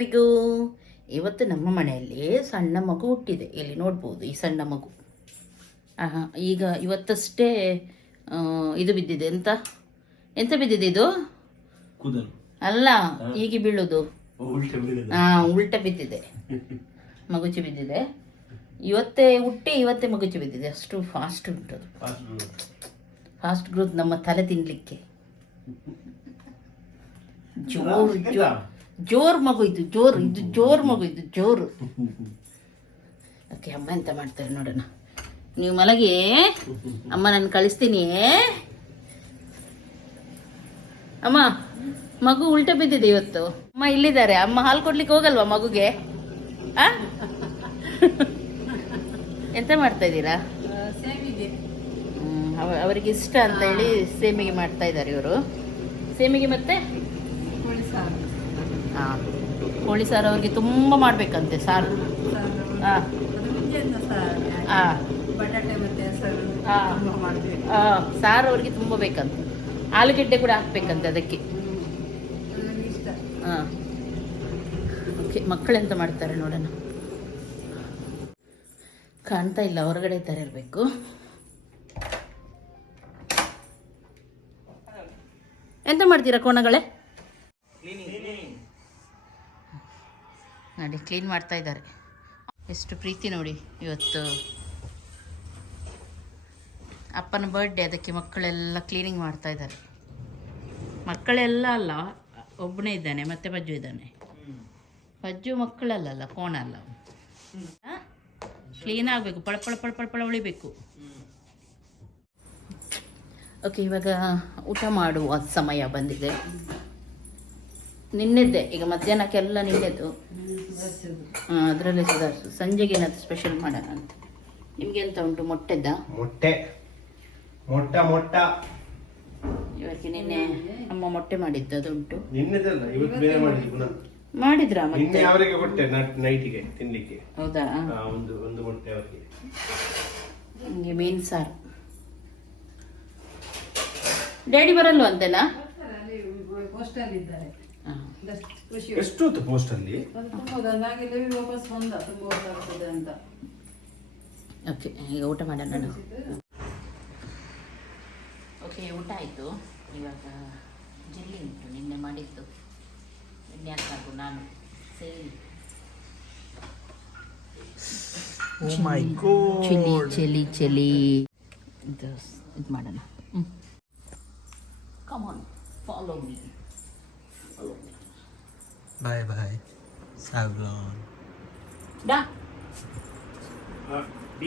ಎಲ್ಲರಿಗೂ. ಇವತ್ತು ನಮ್ಮ ಮನೆಯಲ್ಲಿ ಸಣ್ಣ ಮಗು ಹುಟ್ಟಿದೆ. ಇಲ್ಲಿ ನೋಡ್ಬೋದು ಈ ಸಣ್ಣ ಮಗು. ಈಗ ಇವತ್ತಷ್ಟೇ ಇದು ಬಿದ್ದಿದೆ. ಎಂತ ಬಿದ್ದಿದೆ ಇದು? ಅಲ್ಲ, ಹೀಗೆ ಬೀಳುದು. ಉಲ್ಟ ಬಿದ್ದಿದೆ, ಮಗುಚಿ ಬಿದ್ದಿದೆ. ಇವತ್ತೇ ಹುಟ್ಟಿ ಇವತ್ತೇ ಮಗುಚಿ ಬಿದ್ದಿದೆ. ಅಷ್ಟು ಫಾಸ್ಟ್ ಉಂಟು ಅದು. Fast growth. ನಮ್ಮ ತಲೆ ತಿನ್ಲಿಕ್ಕೆ ಜೋರ್ ಮಗು ಇದು. ಜೋರ್ ಮಗು ಇದು, ಜೋರು. ಓಕೆ, ಅಮ್ಮ ಎಂತ ಮಾಡ್ತಾರೆ ನೋಡೋಣ. ನೀವು ಮಲಗಿ, ಅಮ್ಮ ನಾನು ಕಳಿಸ್ತೀನಿ. ಅಮ್ಮ, ಮಗು ಉಲ್ಟ ಬಿದ್ದಿದೆ ಇವತ್ತು. ಅಮ್ಮ ಇಲ್ಲಿದ್ದಾರೆ. ಅಮ್ಮ ಹಾಲು ಕೊಡ್ಲಿಕ್ಕೆ ಹೋಗಲ್ವಾ ಮಗುಗೆ? ಎಂತ ಮಾಡ್ತಾ ಇದ್ದೀರಾ? ಅವರಿಗೆ ಇಷ್ಟ ಅಂತ ಹೇಳಿ ಸೇಮಿಗೆ ಮಾಡ್ತಾ ಇದ್ದಾರೆ ಇವರು. ಸೇಮಿಗೆ ಮತ್ತೆ ಕೋಳಿ ಸಾರು ಅವ್ರಿಗೆ ತುಂಬ ಮಾಡ್ಬೇಕಂತೆ. ಸಾರು ಸಾರು ಅವ್ರಿಗೆ ತುಂಬ ಬೇಕಂತೆ. ಆಲೂಗೆಡ್ಡೆ ಕೂಡ ಹಾಕ್ಬೇಕಂತೆ ಅದಕ್ಕೆ. ಓಕೆ, ಮಕ್ಕಳೆಂತ ಮಾಡ್ತಾರೆ ನೋಡೋಣ. ಕಾಣ್ತಾ ಇಲ್ಲ, ಹೊರಗಡೆ ಇದ್ದಾರೆ ಇರಬೇಕು. ಎಂತ ಮಾಡ್ತೀರಾ ಕೋಣಗಳೇ? ನೋಡಿ, ಕ್ಲೀನ್ ಮಾಡ್ತಾ ಇದ್ದಾರೆ. ಎಷ್ಟು ಪ್ರೀತಿ ನೋಡಿ. ಇವತ್ತು ಅಪ್ಪನ ಬರ್ಡೇ, ಅದಕ್ಕೆ ಮಕ್ಕಳೆಲ್ಲ ಕ್ಲೀನಿಂಗ್ ಮಾಡ್ತಾ ಇದ್ದಾರೆ. ಮಕ್ಕಳೆಲ್ಲ ಅಲ್ಲ, ಒಬ್ಬನೇ ಇದ್ದಾನೆ, ಮತ್ತೆ ಬಜ್ಜು ಇದ್ದಾನೆ. ಬಜ್ಜು ಮಕ್ಕಳಲ್ಲ, ಕೋಣ ಅಲ್ಲ. ಕ್ಲೀನ್ ಆಗಬೇಕು, ಪಳ ಉಳಿಬೇಕು. ಓಕೆ, ಇವಾಗ ಊಟ ಮಾಡುವ ಸಮಯ ಬಂದಿದೆ. ನಿನ್ನೆದ್ದೆ, ಈಗ ಮಧ್ಯಾಹ್ನಕ್ಕೆಲ್ಲ ನಿನ್ನೆದ್ದು. ಅದರಲ್ಲೇ ಸುಧಾರಿಸು. ಸಂಜೆಗೆ ಏನಾದ್ರು ಸ್ಪೆಷಲ್ ಮಾಡೋಣ ಅಂತ. ನಿಮ್ಗೆ ಎಂತ ಉಂಟು? ಮೊಟ್ಟೆದ್ದ? ಮೊಟ್ಟೆ. ಇವರಿಗೆ ನಿನ್ನೆ ಅಮ್ಮ ಮೊಟ್ಟೆ ಮಾಡಿದ್ದು, ಅದುಂಟು. ಮಾಡಿದ್ರಾ? ಮತ್ತೆ ಅವರಿಗೆ ಕೊಟ್ಟೆ ನೈಟಿಗೆ ತಿನ್ಲಿಕ್ಕೆ. ಹೌದಾ? ಒಂದು ಮೊಟ್ಟೆ ಅವರಿಗೆ. ನಿಮಗೆ ಮೀನ್ ಸಾರು. ಡ್ಯಾಡಿ ಬರಲ್ವ ಅಂತೇನಾ? ಎಷ್ಟು ಪೋಸ್ಟ್ ಅಲ್ಲಿ. ಓಕೆ, ಈಗ ಊಟ ಮಾಡೋಣ. ಓಕೆ, ಊಟ ಆಯಿತು. ಇವಾಗ ಜೆಲ್ಲಿ ಉಂಟು, ನಿನ್ನೆ ಮಾಡಿದ್ದು. ವಿನ್ಯಾಸ ಹಾಗೂ ನಾನು ಸೇರಿ ಚಳಿ ಇದು ಮಾಡೋಣ. Come on, follow me. Bye. Savlon. Da. D.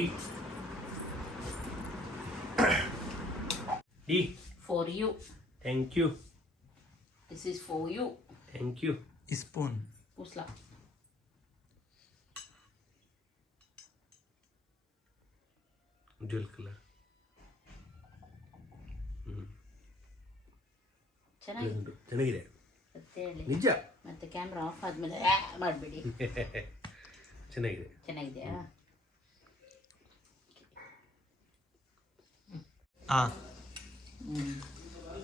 For you. Thank you. This is for you. Thank you. Spoon. Pusla. Dual color. ಚೆನ್ನಾಗಿದೆ. ನಿಜ. ಮತ್ತೆ ಕ್ಯಾಮ್ರಾ ಆಫ್ ಆದ್ಮೇಲೆ ಮಾಡಬೇಡಿ. ಚೆನ್ನಾಗಿದೆಯಾ?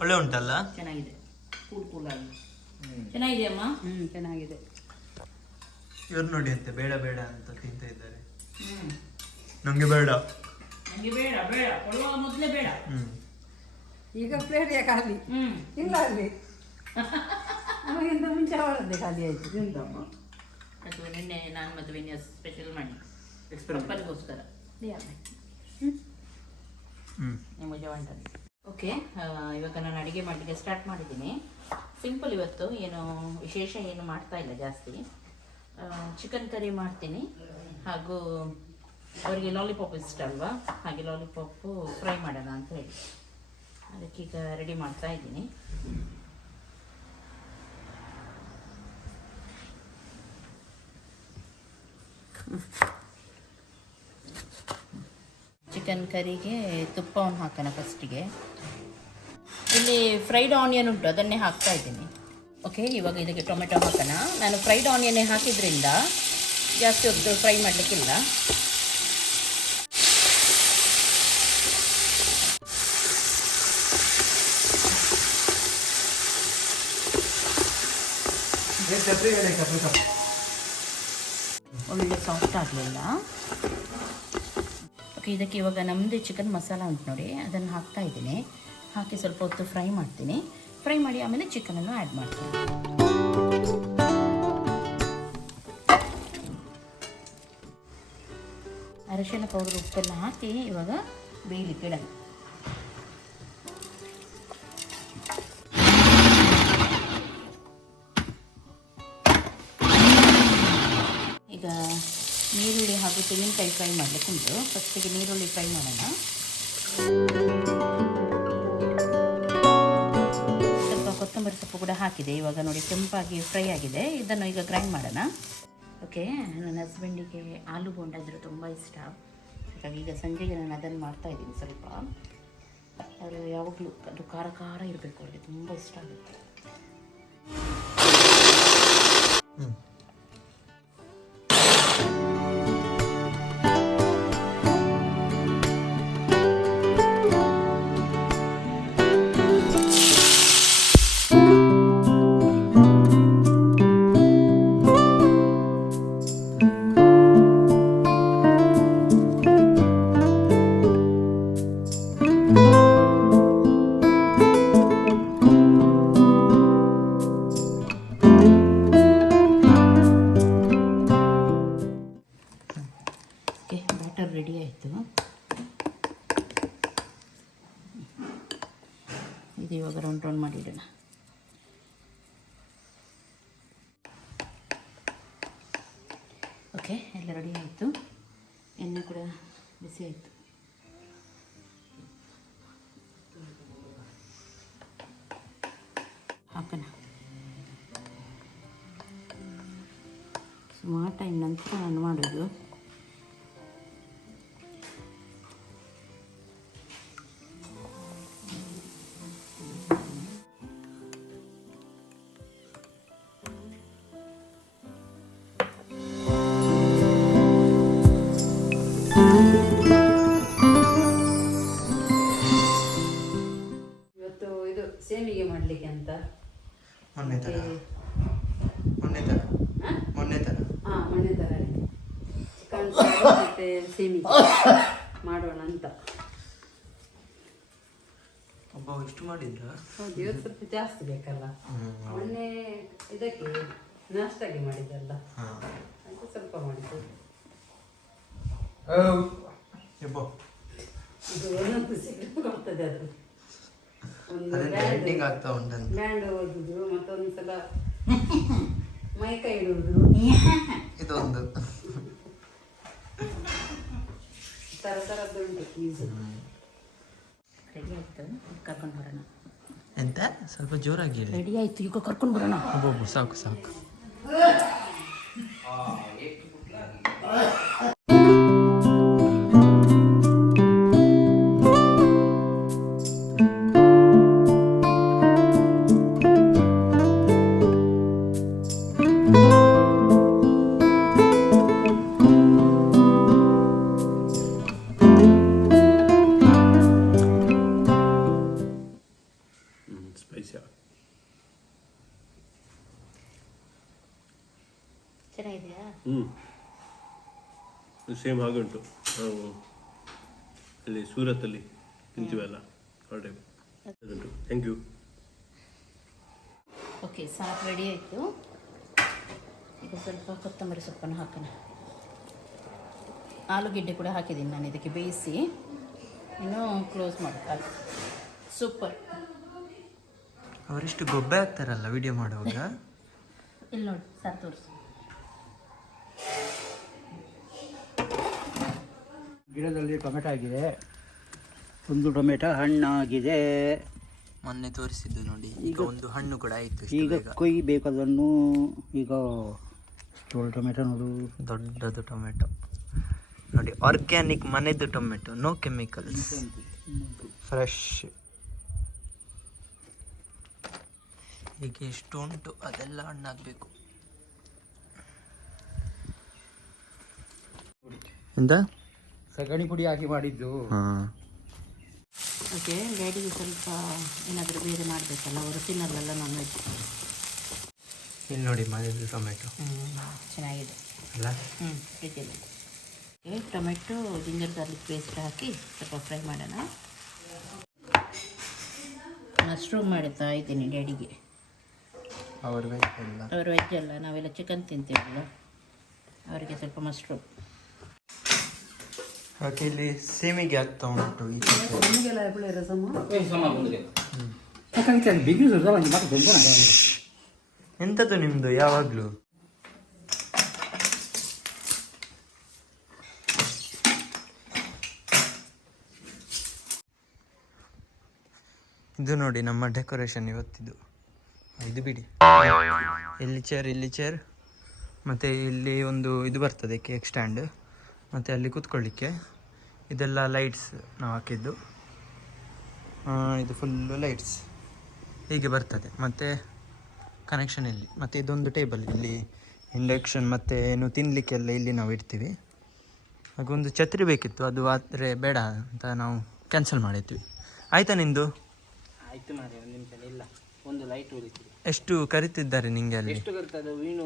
ಒಳ್ಳೆ ಉಂಟಲ್ಲ? ಚೆನ್ನಾಗಿದೆ. ಕೂಲ್ ಚೆನ್ನಾಗಿದೆಯಮ್ಮ? ಚೆನ್ನಾಗಿದೆ. ಇವ್ರು ನೋಡಿ ಅಂತೆ ಬೇಡ ಅಂತ ತಿಂತ ಇದ್ದಾರೆ. ನಂಗೆ ಬೇಡ ಕೊಡುವಾಗ ಮೊದಲೇ ಬೇಡ. ಈಗ ಪ್ಲೇಟ್ ಖಾಲಿ ಇಲ್ಲ ಅಲ್ಲಿ. ನಮಗಿಂತ ಮುಂಚೆ ಅವಳದ್ದೇ ಖಾಲಿ ಆಯ್ತು. ತಿಂದಮ್ಮ ಅದು ನಿನ್ನೆ ನಾನು ಮತ್ತು ವಿನ್ಯಾಸ್ ಸ್ಪೆಷಲ್ ಮಾಡಿ ಪಪ್ಪನಿಗೋಸ್ಕರ ನಿಮ್ಮ ಜವಾಂಟಲ್ಲಿ. ಓಕೆ, ಇವಾಗ ನಾನು ಅಡುಗೆ ಮಾಡಲಿಕ್ಕೆ ಸ್ಟಾರ್ಟ್ ಮಾಡಿದ್ದೀನಿ. ಸಿಂಪಲ್ ಇವತ್ತು, ಏನು ವಿಶೇಷ ಏನು ಮಾಡ್ತಾ ಇಲ್ಲ ಜಾಸ್ತಿ. ಚಿಕನ್ ಕರಿ ಮಾಡ್ತೀನಿ, ಹಾಗೂ ಅವರಿಗೆ ಲಾಲಿಪಾಪ್ ಇಷ್ಟ ಅಲ್ವಾ, ಹಾಗೆ ಲಾಲಿಪಾಪು ಫ್ರೈ ಮಾಡೋಣ ಅಂತ ಹೇಳಿ ಅದಕ್ಕೀಗ ರೆಡಿ ಮಾಡ್ತಾ ಇದ್ದೀನಿ. ಚಿಕನ್ ಕರಿಗೆ ತುಪ್ಪವನ್ನು ಹಾಕೋಣ ಫಸ್ಟಿಗೆ. ಇಲ್ಲಿ ಫ್ರೈಡ್ ಆನಿಯನ್ ಉಂಟು, ಅದನ್ನೇ ಹಾಕ್ತಾ ಇದ್ದೀನಿ. ಓಕೆ, ಇವಾಗ ಇದಕ್ಕೆ ಟೊಮೆಟೊ ಹಾಕೋಣ. ನಾನು ಫ್ರೈಡ್ ಆನಿಯನ್ನೇ ಹಾಕಿದ್ರಿಂದ ಜಾಸ್ತಿ ಹೊತ್ತು ಫ್ರೈ ಮಾಡಲಿಕ್ಕಿಲ್ಲ. ये चटनी का नहीं ಒಳ್ಳೆ ಸಾಫ್ಟ್ ಆಗಲಿಲ್ಲ. ಓಕೆ, ಇದಕ್ಕೆ ಇವಾಗ ನಮ್ಮದೇ ಚಿಕನ್ ಮಸಾಲ ಉಂಟು ನೋಡಿ, ಅದನ್ನು ಹಾಕ್ತಾ ಇದ್ದೀನಿ. ಹಾಕಿ ಸ್ವಲ್ಪ ಹೊತ್ತು ಫ್ರೈ ಮಾಡ್ತೀನಿ. ಫ್ರೈ ಮಾಡಿ ಆಮೇಲೆ ಚಿಕನನ್ನು ಆ್ಯಡ್ ಮಾಡ್ತೀನಿ. ಅರಿಶಿನ ಪೌಡರ್ ಉಪ್ಪೆಲ್ಲ ಹಾಕಿ ಇವಾಗ ಬೇಯಲಿಕ್ಕೆ ಇಡೋಣ. ಈಗ ನೀರುಳ್ಳಿ ಹಾಗೂ ತೆಂಗಿನಕಾಯಿ ಫ್ರೈ ಮಾಡಲಿಕ್ಕೆ ಉಂಟು. ಫಸ್ಟಿಗೆ ನೀರುಳ್ಳಿ ಫ್ರೈ ಮಾಡೋಣ. ಸ್ವಲ್ಪ ಕೊತ್ತಂಬರಿ ಸೊಪ್ಪು ಕೂಡ ಹಾಕಿದೆ. ಇವಾಗ ನೋಡಿ ಕೆಂಪಾಗಿ ಫ್ರೈ ಆಗಿದೆ. ಇದನ್ನು ಈಗ ಗ್ರೈಂಡ್ ಮಾಡೋಣ. ಓಕೆ, ನನ್ನ ಹಸ್ಬೆಂಡಿಗೆ ಆಲೂ ಬೋಂಡ ಇದ್ರೆ ತುಂಬ ಇಷ್ಟ. ಹಾಗಾಗಿ ಈಗ ಸಂಜೆಗೆ ನಾನು ಅದನ್ನು ಮಾಡ್ತಾಯಿದ್ದೀನಿ. ಸ್ವಲ್ಪ ಅವರು ಯಾವಾಗಲೂ ಅದು ಖಾರ ಖಾರ ಇರಬೇಕು, ಅವರಿಗೆ ತುಂಬ ಇಷ್ಟ ಆಗುತ್ತೆ. ಬ್ಯಾಟರ್ ರೆಡಿ ಆಯಿತು. ಇದು ಇವಾಗ ರೌಂಡ್ ರೌಂಡ್ ಮಾಡಿ ಇಡೋಣ. ಓಕೆ, ಎಲ್ಲ ರೆಡಿ ಆಯಿತು. ಎಣ್ಣೆ ಕೂಡ ಬಿಸಿ ಆಯಿತು. ಹಾಕೋಣ. ಸುಮಾರು ಟೈಮ್ ನಂತರ ನಾನು ಮಾಡೋದು. ಇವತ್ತು ಇದು ಸೇಮಿಗೆ ಮಾಡಲಿಕ್ಕೆ ಅಂತ ಮೊನ್ನೆ ಥರ ಹಾಂ, ಮೊನ್ನೆ ಥರ ಚಿಕನ್ ಸಾರು ಮತ್ತು ಸೇಮಿಗೆ ಮಾಡೋಣ ಅಂತ. ಒಬ್ಬ ಇಷ್ಟು ಮಾಡಿದ್ರ? ಹೌದು, ಇವತ್ತು ಸ್ವಲ್ಪ ಜಾಸ್ತಿ ಬೇಕಲ್ಲ. ಮೊನ್ನೆ ಇದಕ್ಕೆ ನಾಷ್ಟಾಗಿ ಮಾಡಿದ್ದಲ್ಲ, ಅದು ಸ್ವಲ್ಪ ಮಾಡಿದ್ದು. ಇದು ಒಂದೊಂದು ಸಿಕ್ಕಿ ಕೊಡ್ತದೆ. ಅದು ಒಂದು ಬ್ಯಾಂಡ್ ಓದುದು, ಮತ್ತೊಂದು ಸಲ ಮೈಕೈ ಇಡುವುದು, ಇದೊಂದು ಥರ ಥರದ್ದು ಉಂಟು ಈಸು. ರೆಡಿ ಆಯಿತು, ಕರ್ಕೊಂಡು ಬರೋಣ. ಎಂತ ಸ್ವಲ್ಪ ಜೋರಾಗಿ ಹೇಳಿ. ರೆಡಿ ಆಯಿತು, ಈಗ ಕರ್ಕೊಂಡು ಬರೋಣ. ಒಬ್ಬೊಬ್ಬ ಸಾಕು ಸಾಕು. ಚೆನ್ನಾಗಿದೆಯಾ? ಸೇಮ್ ಹಾಗೆ ಉಂಟು. ನಾವು ಅಲ್ಲಿ ಸೂರತ್ತಲ್ಲಿ ತಿಂತೀವಲ್ಲ ಆ ಟೈಪ್ ಉಂಟು. Thank you. ಓಕೆ, ಸಾಕು ರೆಡಿ ಆಯಿತು. ಈಗ ಸ್ವಲ್ಪ ಕೊತ್ತಂಬರಿ ಸೊಪ್ಪನ್ನು ಹಾಕೋಣ. ಆಲೂಗೆಡ್ಡೆ ಕೂಡ ಹಾಕಿದ್ದೀನಿ ನಾನು ಇದಕ್ಕೆ ಬೇಯಿಸಿ. ಇನ್ನೂ ಕ್ಲೋಸ್ ಮಾಡ್ತಾರೆ. ಸೂಪರ್. ಅವರಿಷ್ಟು ಗೊಬ್ಬೆ ಹಾಕ್ತಾರಲ್ಲ ವಿಡಿಯೋ ಮಾಡುವಾಗ. ಇಲ್ಲಿ ನೋಡಿ, ಸಾರು ತೋರಿಸು. ಗಿಡದಲ್ಲಿ ಟೊಮೆಟೊ ಆಗಿದೆ. ಒಂದು ಟೊಮೆಟೊ ಹಣ್ಣಾಗಿದೆ. ಮೊನ್ನೆ ತೋರಿಸಿದ್ದು ನೋಡಿ. ಈಗ ಒಂದು ಹಣ್ಣು ಕೂಡ ಆಯಿತು. ಈಗ ಕೊಯ್ಬೇಕು ಅದನ್ನು. ಈಗ ಒಳ್ಳೆ ಟೊಮೆಟೊ ನೋಡು, ದೊಡ್ಡದು ಟೊಮೆಟೊ ನೋಡಿ. ಆರ್ಗ್ಯಾನಿಕ್ ಮನೆದು ಟೊಮೆಟೊ, ನೋ ಕೆಮಿಕಲ್ಸ್, ಫ್ರೆಶ್. ಈಗ ಎಷ್ಟು ಉಂಟು ಅದೆಲ್ಲ ಹಣ್ಣಾಗಬೇಕು. ಎಂತ ಸಗಣಿ ಪುಡಿ ಹಾಕಿ ಮಾಡಿದ್ದು. ಓಕೆ, ಡ್ಯಾಡಿಗೆ ಸ್ವಲ್ಪ ಏನಾದರೂ ಬೇರೆ ಮಾಡಬೇಕಲ್ಲ, ಅವರು ತಿನ್ನಲ್ಲ ನಾನ್ ವೆಜ್. ಇಲ್ಲಿ ನೋಡಿ ಮನೆದು ಟೊಮೆಟೊ ಚೆನ್ನಾಗಿದೆ. ಅಲ್ಲ ಫ್ರಿಜ್ಜಲ್ಲಿ ಟೊಮೆಟೊ ಜಿಂಜರ್ ಗಾರ್ಲಿಕ್ ಪೇಸ್ಟ್ ಹಾಕಿ ಸ್ವಲ್ಪ ಫ್ರೈ ಮಾಡೋಣ. ಮಶ್ರೂಮ್ ಮಾಡ್ತಾ ಇದ್ದೀನಿ ಡ್ಯಾಡಿಗೆ. ಅವರು ಎಲ್ಲ ಅವರು ವೆಜ್ ಅಲ್ಲ, ನಾವೆಲ್ಲ ಚಿಕನ್ ತಿಂತೀವಲ್ಲ, ಅವರಿಗೆ ಸ್ವಲ್ಪ ಮಶ್ರೂಮ್. ಹಾಗೆ ಇಲ್ಲಿ ಸೇಮಿಗೆ ಆಗ್ತಾ ಉಂಟು ಈ ಚಿಕನ್. ನಿಮಗೆಲ್ಲ ಎಪ್ಪಳೆ ರಸಮ ಎಂಥದ್ದು ನಿಮ್ಮದು ಯಾವಾಗಲೂ? ಇದು ನೋಡಿ ನಮ್ಮ ಡೆಕೋರೇಷನ್ ಇವತ್ತಿದು. ಇದು ಬಿಡಿ, ಇಲ್ಲಿ ಚೇರ್ ಮತ್ತು ಇಲ್ಲಿ ಒಂದು ಇದು ಬರ್ತದೆ ಕೇಕ್ ಸ್ಟ್ಯಾಂಡ್, ಮತ್ತು ಅಲ್ಲಿ ಕೂತ್ಕೊಳ್ಳಿಕ್ಕೆ ಇದೆಲ್ಲ ಲೈಟ್ಸ್ ನಾವು ಹಾಕಿದ್ದು. ಇದು ಫುಲ್ಲು ಲೈಟ್ಸ್ ಹೀಗೆ ಬರ್ತದೆ. ಮತ್ತು ಕನೆಕ್ಷನ್ ಇಲ್ಲಿ, ಮತ್ತು ಇದೊಂದು ಟೇಬಲ್, ಇಲ್ಲಿ ಇಂಡಕ್ಷನ್ ಮತ್ತು ಏನು ತಿನ್ನಲಿಕ್ಕೆಲ್ಲ ಇಲ್ಲಿ ನಾವು ಇಡ್ತೀವಿ. ಹಾಗೊಂದು ಛತ್ರಿ ಬೇಕಿತ್ತು, ಅದು ಆದರೆ ಬೇಡ ಅಂತ ನಾವು ಕ್ಯಾನ್ಸಲ್ ಮಾಡಿದ್ವಿ. ಆಯಿತಾ ನಿಂದು? ಆಯ್ತು ಮಾರೆ, ಒಂದು ನಿಮಿಷ ಇಲ್ಲ, ಒಂದು ಲೈಟ್ ಉಳಿತಿದೆ. ಎಷ್ಟು ಕರಿತಿದ್ದಾರೆ ನಿಂಗೆ ಅಲ್ಲಿ? ಎಷ್ಟು ಕರ್ತದೆ? ನೀನು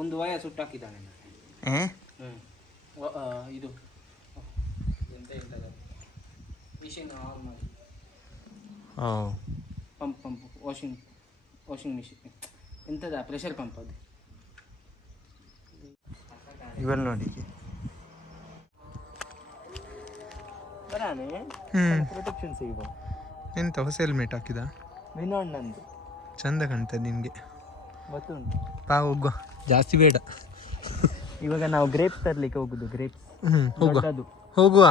ಒಂದು ವಯ ಸುಟ್ಟಾಕಿದ್ದಾನೆ. ಇದು ಎಂತ ಇಲ್ಲ, ಮಿಷಿನ್ ಆನ್ ಮಾಡಿ. ಓ, ಪಂಪ್ ವಾಷಿಂಗ್ ಮಿಷಿನ್ ಎಂಥದ ಪ್ರೆಷರ್ ಪಂಪ್ ಅದು. ಇವೆಲ್ಲ ನೋಡಿ ಬರಾನೆ ಪ್ರೊಟೆಕ್ಷನ್ ಸಿಗ್ಬೋದು. ಎಂತ ಹೊಸ ಹೆಲ್ಮೆಟ್ ಹಾಕಿದ? ವಿನೋಡ್ ನಂದು ಚಂದ ಕಾಣ್ತದೆ ನಿನಗೆ. ಗೊತ್ತುಂಟು. ಹೋಗುವ, ಜಾಸ್ತಿ ಬೇಡ. ಇವಾಗ ನಾವು ಗ್ರೇಪ್ಸ್ ತರಲಿಕ್ಕೆ ಹೋಗುದು. ಗ್ರೇಪ್ಸ್ ಹೋಗುವ.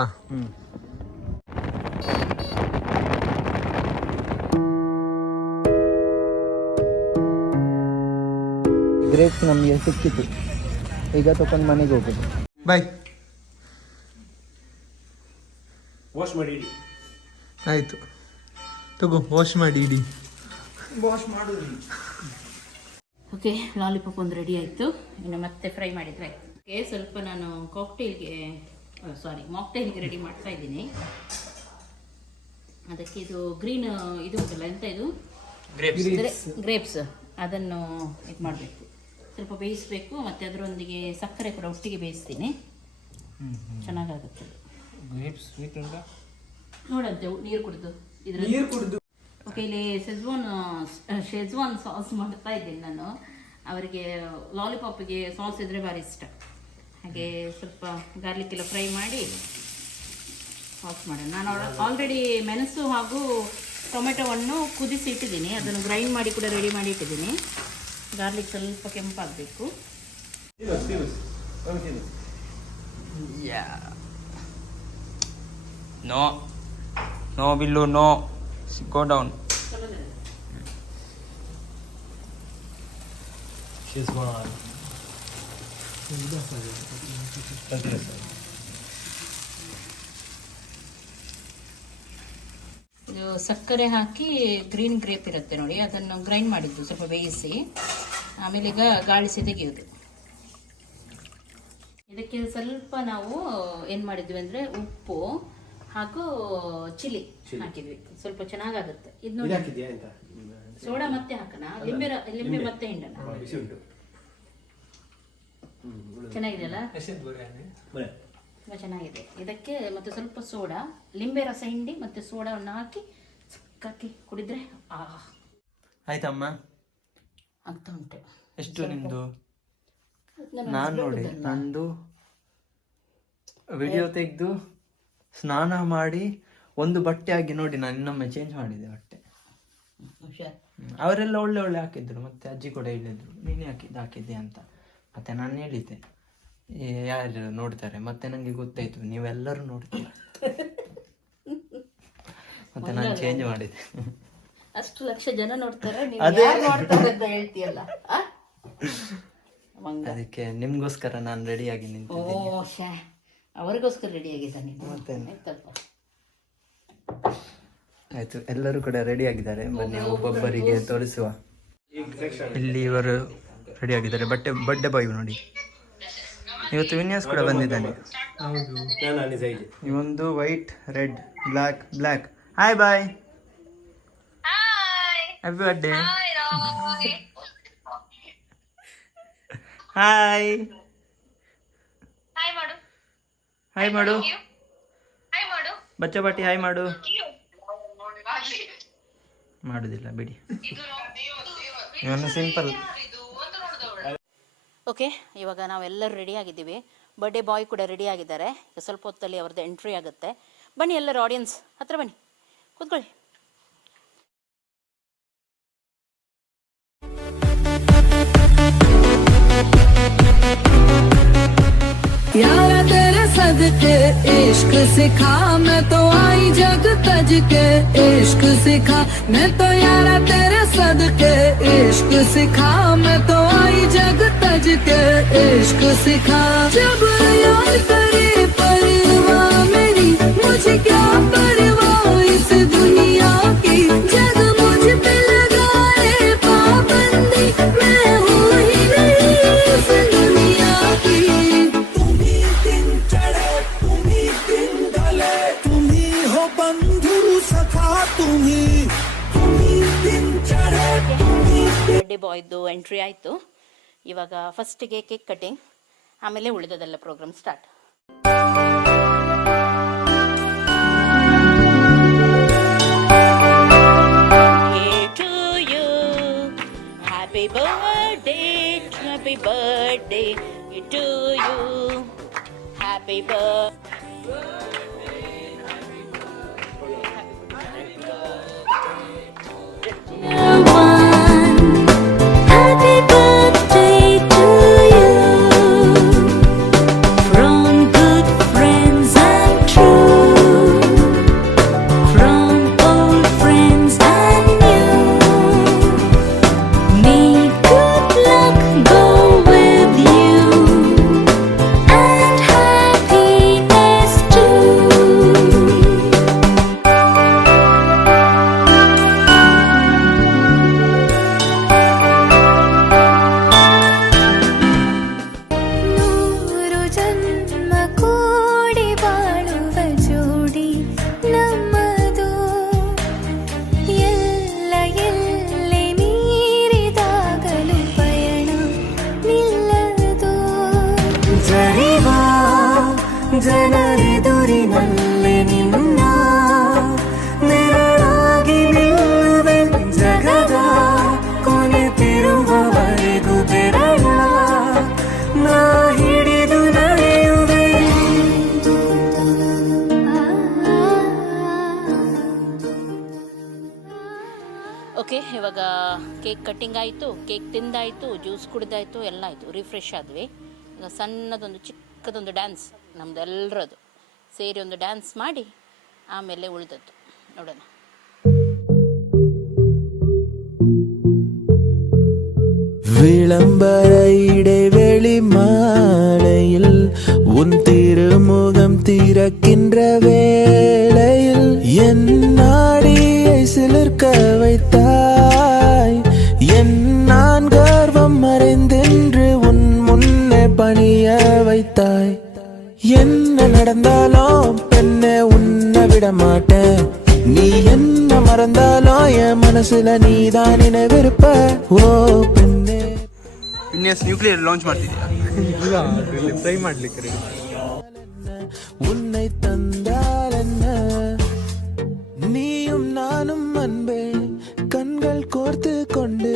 ಗ್ರೇಪ್ಸ್ ನಮಗೆ ಸಿಕ್ಕಿತು, ಈಗ ತಗೊಂಡು ಮನೆಗೆ ಹೋಗುದು. ಬಾಯ್. ವಾಶ್ ಮಾಡಿ ಇಡಿ. ಆಯಿತು ತಗೋ, ವಾಶ್ ಮಾಡಿ ಇಡಿ. ಓಕೆ, ಲಾಲಿಪಾಪ್ ಒಂದು ರೆಡಿ ಆಯಿತು. ಇನ್ನು ಮತ್ತೆ ಫ್ರೈ ಮಾಡಿದರೆ ಆಯಿತು. ಓಕೆ, ಸ್ವಲ್ಪ ನಾನು ಮಾಕ್ಟೈಲ್ಗೆ ರೆಡಿ ಮಾಡ್ತಾ ಇದ್ದೀನಿ. ಅದಕ್ಕೆ ಇದು ಗ್ರೀನ್ ಇದು ಉಂಟಲ್ಲ, ಎಂತ ಇದು ಗ್ರೇಪ್ಸ್, ಅದನ್ನು ಇದು ಮಾಡಬೇಕು, ಸ್ವಲ್ಪ ಬೇಯಿಸಬೇಕು. ಮತ್ತು ಅದರೊಂದಿಗೆ ಸಕ್ಕರೆ ಕೂಡ ಒಟ್ಟಿಗೆ ಬೇಯಿಸ್ತೀನಿ, ಚೆನ್ನಾಗಾಗುತ್ತೆ. ಗ್ರೇಪ್ಸ್ ಸ್ವೀಟ್ ಉಂಟಾ ನೋಡಂತೆ, ನೀರು ಕುಡಿದು ಓಕೆ. ಇಲ್ಲಿ ಶೆಜ್ವಾನ್ ಸಾಸ್ ಮಾಡ್ತಾ ಇದ್ದೀನಿ ನಾನು. ಅವರಿಗೆ ಲಾಲಿಪಾಪಿಗೆ ಸಾಸ್ ಇದ್ದರೆ ಭಾರಿ ಇಷ್ಟ. ಹಾಗೆ ಸ್ವಲ್ಪ ಗಾರ್ಲಿಕ್ ಎಲ್ಲ ಫ್ರೈ ಮಾಡಿ ಸಾಸ್ ಮಾಡೋಣ. ನಾನು ಆಲ್ರೆಡಿ ಮೆಣಸು ಹಾಗೂ ಟೊಮೆಟೊವನ್ನು ಕುದಿಸಿ ಇಟ್ಟಿದ್ದೀನಿ, ಅದನ್ನು ಗ್ರೈಂಡ್ ಮಾಡಿ ಕೂಡ ರೆಡಿ ಮಾಡಿ ಇಟ್ಟಿದ್ದೀನಿ. ಗಾರ್ಲಿಕ್ ಸ್ವಲ್ಪ ಕೆಂಪಾಗಬೇಕು. No bill, no go down. ಇದು ಸಕ್ಕರೆ ಹಾಕಿ ಗ್ರೀನ್ ಗ್ರೇಪ್ ಇರುತ್ತೆ ನೋಡಿ, ಅದನ್ನು ಗ್ರೈಂಡ್ ಮಾಡಿದ್ದು ಸ್ವಲ್ಪ ಬೇಯಿಸಿ, ಆಮೇಲೆ ಈಗ ಗಾಳಿಸಿ ತೆಗೆಯೋದು. ಇದಕ್ಕೆ ಸ್ವಲ್ಪ ನಾವು ಏನು ಮಾಡಿದ್ವಿ ಅಂದರೆ ಉಪ್ಪು ಹಾಗೂ ಚಿಲ್ಲಿ ಹಾಕಿದ್ವಿ, ಸ್ವಲ್ಪ ಚೆನ್ನಾಗಾಗುತ್ತೆ. ಇದು ನೋಡಿ, ಸೋಡಾ ಮತ್ತೆ ಹಾಕೋಣ, ಲಿಂಬೆ ಮತ್ತೆ ಹಿಂಡೋಣ. ಚೆನ್ನಾಗಿದೆಯಲ್ಲ, ತುಂಬ ಚೆನ್ನಾಗಿದೆ. ಇದಕ್ಕೆ ಮತ್ತೆ ಸ್ವಲ್ಪ ಸೋಡಾ, ಲಿಂಬೆ ರಸ ಹಿಂಡಿ ಮತ್ತೆ ಸೋಡಾವನ್ನು ಹಾಕಿ ಹಾಕಿ ಕುಡಿದ್ರೆ ಆಯ್ತಮ್ಮ, ಆಗ್ತಾ ಉಂಟು. ಎಷ್ಟು ನಿಮ್ಮದು? ನಾನು ನೋಡಿ, ನಂದು ವಿಡಿಯೋ ತೆಗೆದು ಸ್ನಾನ ಮಾಡಿ ಒಂದು ಬಟ್ಟೆ ಆಗಿ ನೋಡಿ, ನಾನು ಇನ್ನೊಮ್ಮೆ ಚೇಂಜ್ ಮಾಡಿದೆ ಬಟ್ಟೆ. ಅವರೆಲ್ಲ ಒಳ್ಳೆ ಹಾಕಿದ್ರು, ಮತ್ತೆ ಅಜ್ಜಿ ಕೂಡ ಹೇಳಿದ್ರು ನೀನೇ ಹಾಕಿದ್ದೆ ಅಂತ. ಮತ್ತೆ ನಾನು ಹೇಳಿದ್ದೆ ಯಾರು ನೋಡ್ತಾರೆ, ಮತ್ತೆ ನನಗೆ ಗೊತ್ತಾಯ್ತು ನೀವೆಲ್ಲರೂ ನೋಡ್ತೀರ, ಮತ್ತೆ ನಾನು ಚೇಂಜ್ ಮಾಡಿದೆ. ಅಷ್ಟು ಲಕ್ಷ ಜನ ನೋಡ್ತಾರೆ, ನೋಡ್ತಾರೆ ಅಂತ ಹೇಳ್ತೀಯಲ್ಲ. ಅದಕ್ಕೆ ನಿಮ್ಗೋಸ್ಕರ ನಾನು ರೆಡಿಯಾಗಿ ನಿಂತಿದ್ದೀನಿ. ಅವರಿಗೋಸ್ಕರ ರೆಡಿ ಆಗಿದ್ದಾನೆ. ಆಯ್ತು, ಎಲ್ಲರೂ ಕೂಡ ರೆಡಿ ಆಗಿದ್ದಾರೆ. ಬನ್ನಿ ಒಬ್ಬೊಬ್ಬರಿಗೆ ತೋರಿಸುವ. ಇಲ್ಲಿ ಇವರು ರೆಡಿ ಆಗಿದ್ದಾರೆ. ಬಡ್ಡೆ ಬಾಯ್ ನೋಡಿ, ಇವತ್ತು ವಿನ್ಯಾಸ್ ಕೂಡ ಬಂದಿದ್ದಾನೆ. ಇವೊಂದು white, red, black. Hi boy, happy birthday. Hi, hi ಮಾಡು ಬಚ್ಚ ಬಾಟಿ ಹಾಯ್ ಮಾಡು. ಮಾಡುದಿಲ್ಲ ಬಿಡಿ, ಇವನು ಸಿಂಪಲ್. ಓಕೆ, ಇವಾಗ ನಾವೆಲ್ಲರೂ ರೆಡಿ ಆಗಿದ್ದೀವಿ. ಬರ್ಡೇ ಬಾಯ್ ಕೂಡ ರೆಡಿ ಆಗಿದ್ದಾರೆ. ಈಗ ಸ್ವಲ್ಪ ಹೊತ್ತಲ್ಲಿ ಅವ್ರದ್ದು ಎಂಟ್ರಿ ಆಗುತ್ತೆ. ಬನ್ನಿ ಎಲ್ಲರೂ, ಆಡಿಯನ್ಸ್ ಹತ್ರ ಬನ್ನಿ, ಕೂತ್ಕೊಳ್ಳಿ. यारा तेरे सदके इश्क सिखा, मैं तो आई जग तज के इश्क सिखा, मैं तो यारा तेरे सदके इश्क सिखा, मैं तो आई जग तज के इश्क सिखा। जब यार करे परवाह मेरी, मुझे क्या परवाह इस दुनिया की, जग मुझ पे लगाए पाबंदी, मैं हूँ ही नहीं इस दुनिया की। ಬರ್ಡೇ ಬಾಯ್ದು ಎಂಟ್ರಿ ಆಯಿತು. ಇವಾಗ ಫಸ್ಟಿಗೆ ಕೇಕ್ ಕಟಿಂಗ್, ಆಮೇಲೆ ಉಳಿದದೆಲ್ಲ program start. Happy birthday to you. Happy birthday. Happy birthday to you, from good friends and true, from old friends and new. May good luck go with you, and happiness too. ನೂರು ಜನ್ಮ ಕೂಡಿ ಬಾಳುವ ಜೋಡಿ ನಮ್ಮದು, ಎಲ್ಲ ಎಲ್ಲೆ ಮೀರಿದಾಗಲೂ ಪಯಣ ನಿಲ್ಲದು. ಜರಿವಾ ಜನರೆದುರಿನಲ್ಲಿ ನಿನ್ನ ನೆರಳಾಗಿ ನಿಲ್ಲುವೆ, ಜಗದ ಕೊನೆ ತಿರುವವರೆಗೂ ಬೆರಳ ನಾ ಹಿಡಿದು ನಡೆಯುವೆ. ಓಕೆ, ಇವಾಗ ಕೇಕ್ ಕಟ್ಟಿಂಗ್ ಆಯಿತು, ಕೇಕ್ ತಿಂದಾಯಿತು, ಜ್ಯೂಸ್ ಕುಡಿದಾಯಿತು, ಎಲ್ಲ ಆಯಿತು, ರಿಫ್ರೆಶ್ ಆದ್ವಿ. ಈಗ ಸಣ್ಣದೊಂದು ಚಿಕ್ಕದೊಂದು ಡ್ಯಾನ್ಸ್ ನಮ್ದು ಎಲ್ಲರದು ಸೇರಿ ಒಂದು ಡ್ಯಾನ್ಸ್ ಮಾಡಿ ಆಮೇಲೆ ಉಳಿದದ್ದು ನೋಡೋಣ. விளம்பர இடைவெளி மாலையில் உன் திருமுகம் திறக்கின்ற வேளையில் என் நாடியை சிலிர்க்க வைத்தாய், என் நான் கர்வம் மறைந்தென்று உன் முன்னே பணிய வைத்தாய். என்ன நடந்தாலும் பெண்ணே உன்னை விட மாட்டேன், நீ என்ன மறந்தாலும் என் மனசுல நீதான் நினைவிருப்ப. ஓ பெண்ணே. ವಿನ್ಯಾಸ್ ನ್ಯೂಕ್ಲಿಯರ್ ಲಾಂಚ್ ಮಾಡ್ತಿದ್ಯಾ? ಟ್ರೈ ಮಾಡ್ಲಿಕ್ಕೆ ready. உன்னை தந்தால் என்ன, நீயும் நானும் அன்பே கண்கள் கோர்த்து கொண்டு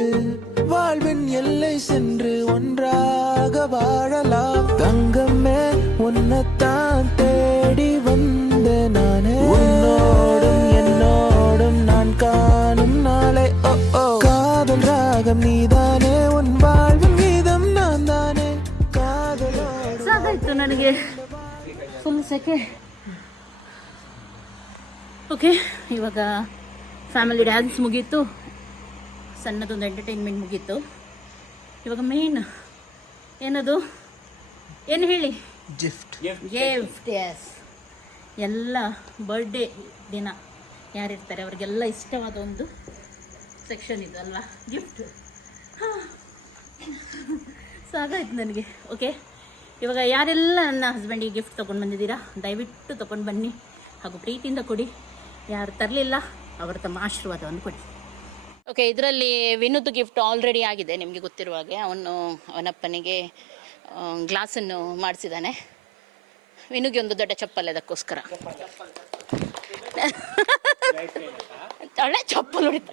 வாழ்வின் எல்லை சென்று ஒன்றாக வாழலாம். தங்கமே உன்னைத்தான் தேடி வந்த நானே, உன்னோடும் என்னோடும் நான் காணும் நாளை. ஓ ஓ காதல் ராகம் நீதானே, உன் வாழ்வின் கீதம் நான் தானே, காதலோடு ಸಾಕಾಯ್ತು ನನಗೆ, ಫುಲ್ ಸೆಕೆ. ಓಕೆ, ಇವಾಗ ಫ್ಯಾಮಿಲಿ ಡ್ಯಾನ್ಸ್ ಮುಗೀತು, ಸಣ್ಣದೊಂದು ಎಂಟರ್ಟೈನ್ಮೆಂಟ್ ಮುಗೀತು. ಇವಾಗ ಮೇನ್ ಏನದು, ಏನು ಹೇಳಿ, ಗಿಫ್ಟ್. ಗಿಫ್ಟ್. ಎಸ್, ಎಲ್ಲ ಬರ್ಡೇ ದಿನ ಯಾರಿರ್ತಾರೆ ಅವ್ರಿಗೆಲ್ಲ ಇಷ್ಟವಾದ ಒಂದು ಸೆಕ್ಷನ್ ಇದು ಅಲ್ವಾ, ಗಿಫ್ಟ್. ಸಾಕಾಯ್ತು ನನಗೆ. ಓಕೆ, ಇವಾಗ ಯಾರೆಲ್ಲ ನನ್ನ ಹಸ್ಬೆಂಡಿಗೆ ಗಿಫ್ಟ್ ತೊಗೊಂಡು ಬಂದಿದ್ದೀರಾ ದಯವಿಟ್ಟು ತೊಗೊಂಡು ಬನ್ನಿ ಹಾಗೂ ಪ್ರೀತಿಯಿಂದ ಕೊಡಿ. ಯಾರು ತರಲಿಲ್ಲ ಅವರು ತಮ್ಮ ಆಶೀರ್ವಾದವನ್ನು ಕೊಡಿ. ಓಕೆ, ಇದರಲ್ಲಿ ವಿನುದು ಗಿಫ್ಟ್ ಆಲ್ರೆಡಿ ಆಗಿದೆ, ನಿಮಗೆ ಗೊತ್ತಿರುವ ಹಾಗೆ. ಅವನಪ್ಪನಿಗೆ ಗ್ಲಾಸನ್ನು ಮಾಡಿಸಿದ್ದಾನೆ. ವಿನುಗೆ ಒಂದು ದೊಡ್ಡ ಚಪ್ಪಲ್ ಅದಕ್ಕೋಸ್ಕರ. ಒಳ್ಳೆ ಚಪ್ಪಲ್ ಹೊಡಿತ.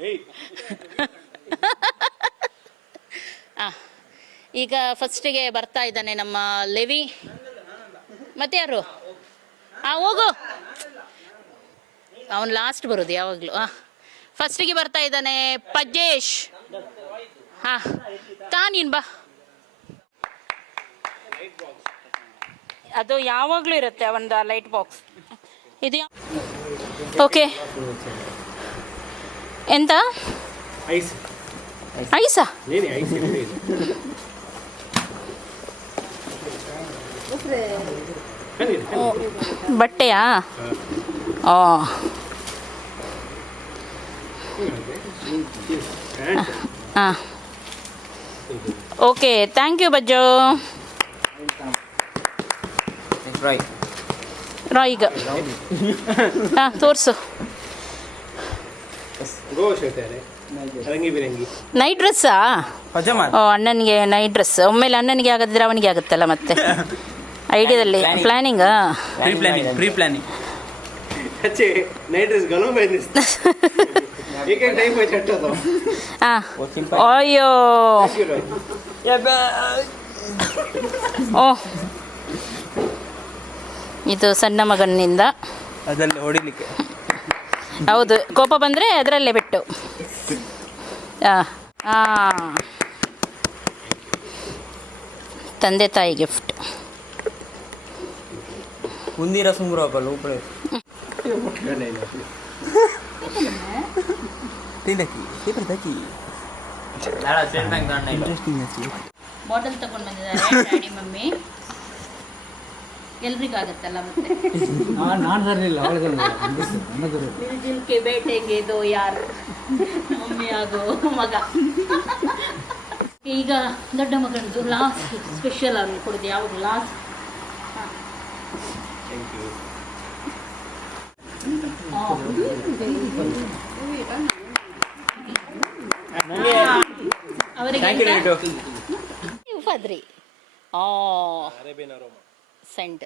ಈಗ ಫಸ್ಟಿಗೆ ಬರ್ತಾ ಇದ್ದಾನೆ ನಮ್ಮ ಲೆವಿ. ಮತ್ತೆ ಯಾರು? ಹೋಗು, ಅವನು ಲಾಸ್ಟ್ ಬರೋದು ಯಾವಾಗಲೂ. ಫಸ್ಟಿಗೆ ಬರ್ತಾ ಇದ್ದಾನೆ ಪಜ್ಜೇಶ್. ನೀನು ಬಾ. ಅದು ಯಾವಾಗಲೂ ಇರುತ್ತೆ ಒಂದು ಲೈಟ್ ಬಾಕ್ಸ್. ಇದು ಓಕೆ. ಎಂತ ಐಸಾ? ಬಟ್ಟೆಯಾ? ಹಾಂ, ಓಕೆ, ಥ್ಯಾಂಕ್ ಯು ಬಜ್ಜು. ಈಗ ತೋರಿಸು. ನೈಟ್ ಡ್ರೆಸ್ಸಾ? ಅಣ್ಣನಿಗೆ ನೈಟ್ ಡ್ರೆಸ್. ಒಮ್ಮೆಲೆ ಅಣ್ಣನಿಗೆ ಆಗದಿದ್ರೆ ಅವನಿಗೆ ಆಗುತ್ತಲ್ಲ ಮತ್ತೆ. ಐಡಿಯಾದಲ್ಲಿ ಪ್ಲಾನಿಂಗ್ ಪ್ರೀ ಪ್ಲಾನಿಂಗ್. ಅಯ್ಯೋ ಓ, ಇದು ಸಣ್ಣ ಮಗನಿಂದ ಅದರಲ್ಲಿ ಹೊಡಿಲಿಕ್ಕೆ. ಹೌದು, ಕೋಪ ಬಂದರೆ ಅದರಲ್ಲೇ ಬಿಟ್ಟು. ತಂದೆ ತಾಯಿ ಗಿಫ್ಟ್. ಮುಂದಿನ ಸುಮ್ರಪ್ಪಲ್ಲ ಉಪ್ಪಳೆ ಬಾಟಲ್ ತಗೊಂಡು ಬಂದಿದ್ದಾರೆ ಡ್ಯಾಡಿ ಮಮ್ಮಿ. ಎಲ್ರಿಗೂ ಆಗುತ್ತಲ್ಲ ಮತ್ತೆ. ಮಿಲ್ಜುಲ್ಕೆ ಬೇಟೆಗೆ ಇದು ಯಾರು? ಮಮ್ಮಿ ಆಗೋ ಮಗ. ಈಗ ದೊಡ್ಡ ಮಗನದು ಲಾಸ್ಟ್ ಸ್ಪೆಷಲ್ ಅವ್ರಿಗೆ ಕೊಡೋದು ಯಾವುದು? ಲಾಸ್ಟ್. ಅವರಿಗೆ ಫದ್ರಿ ಸೆಂಟ್.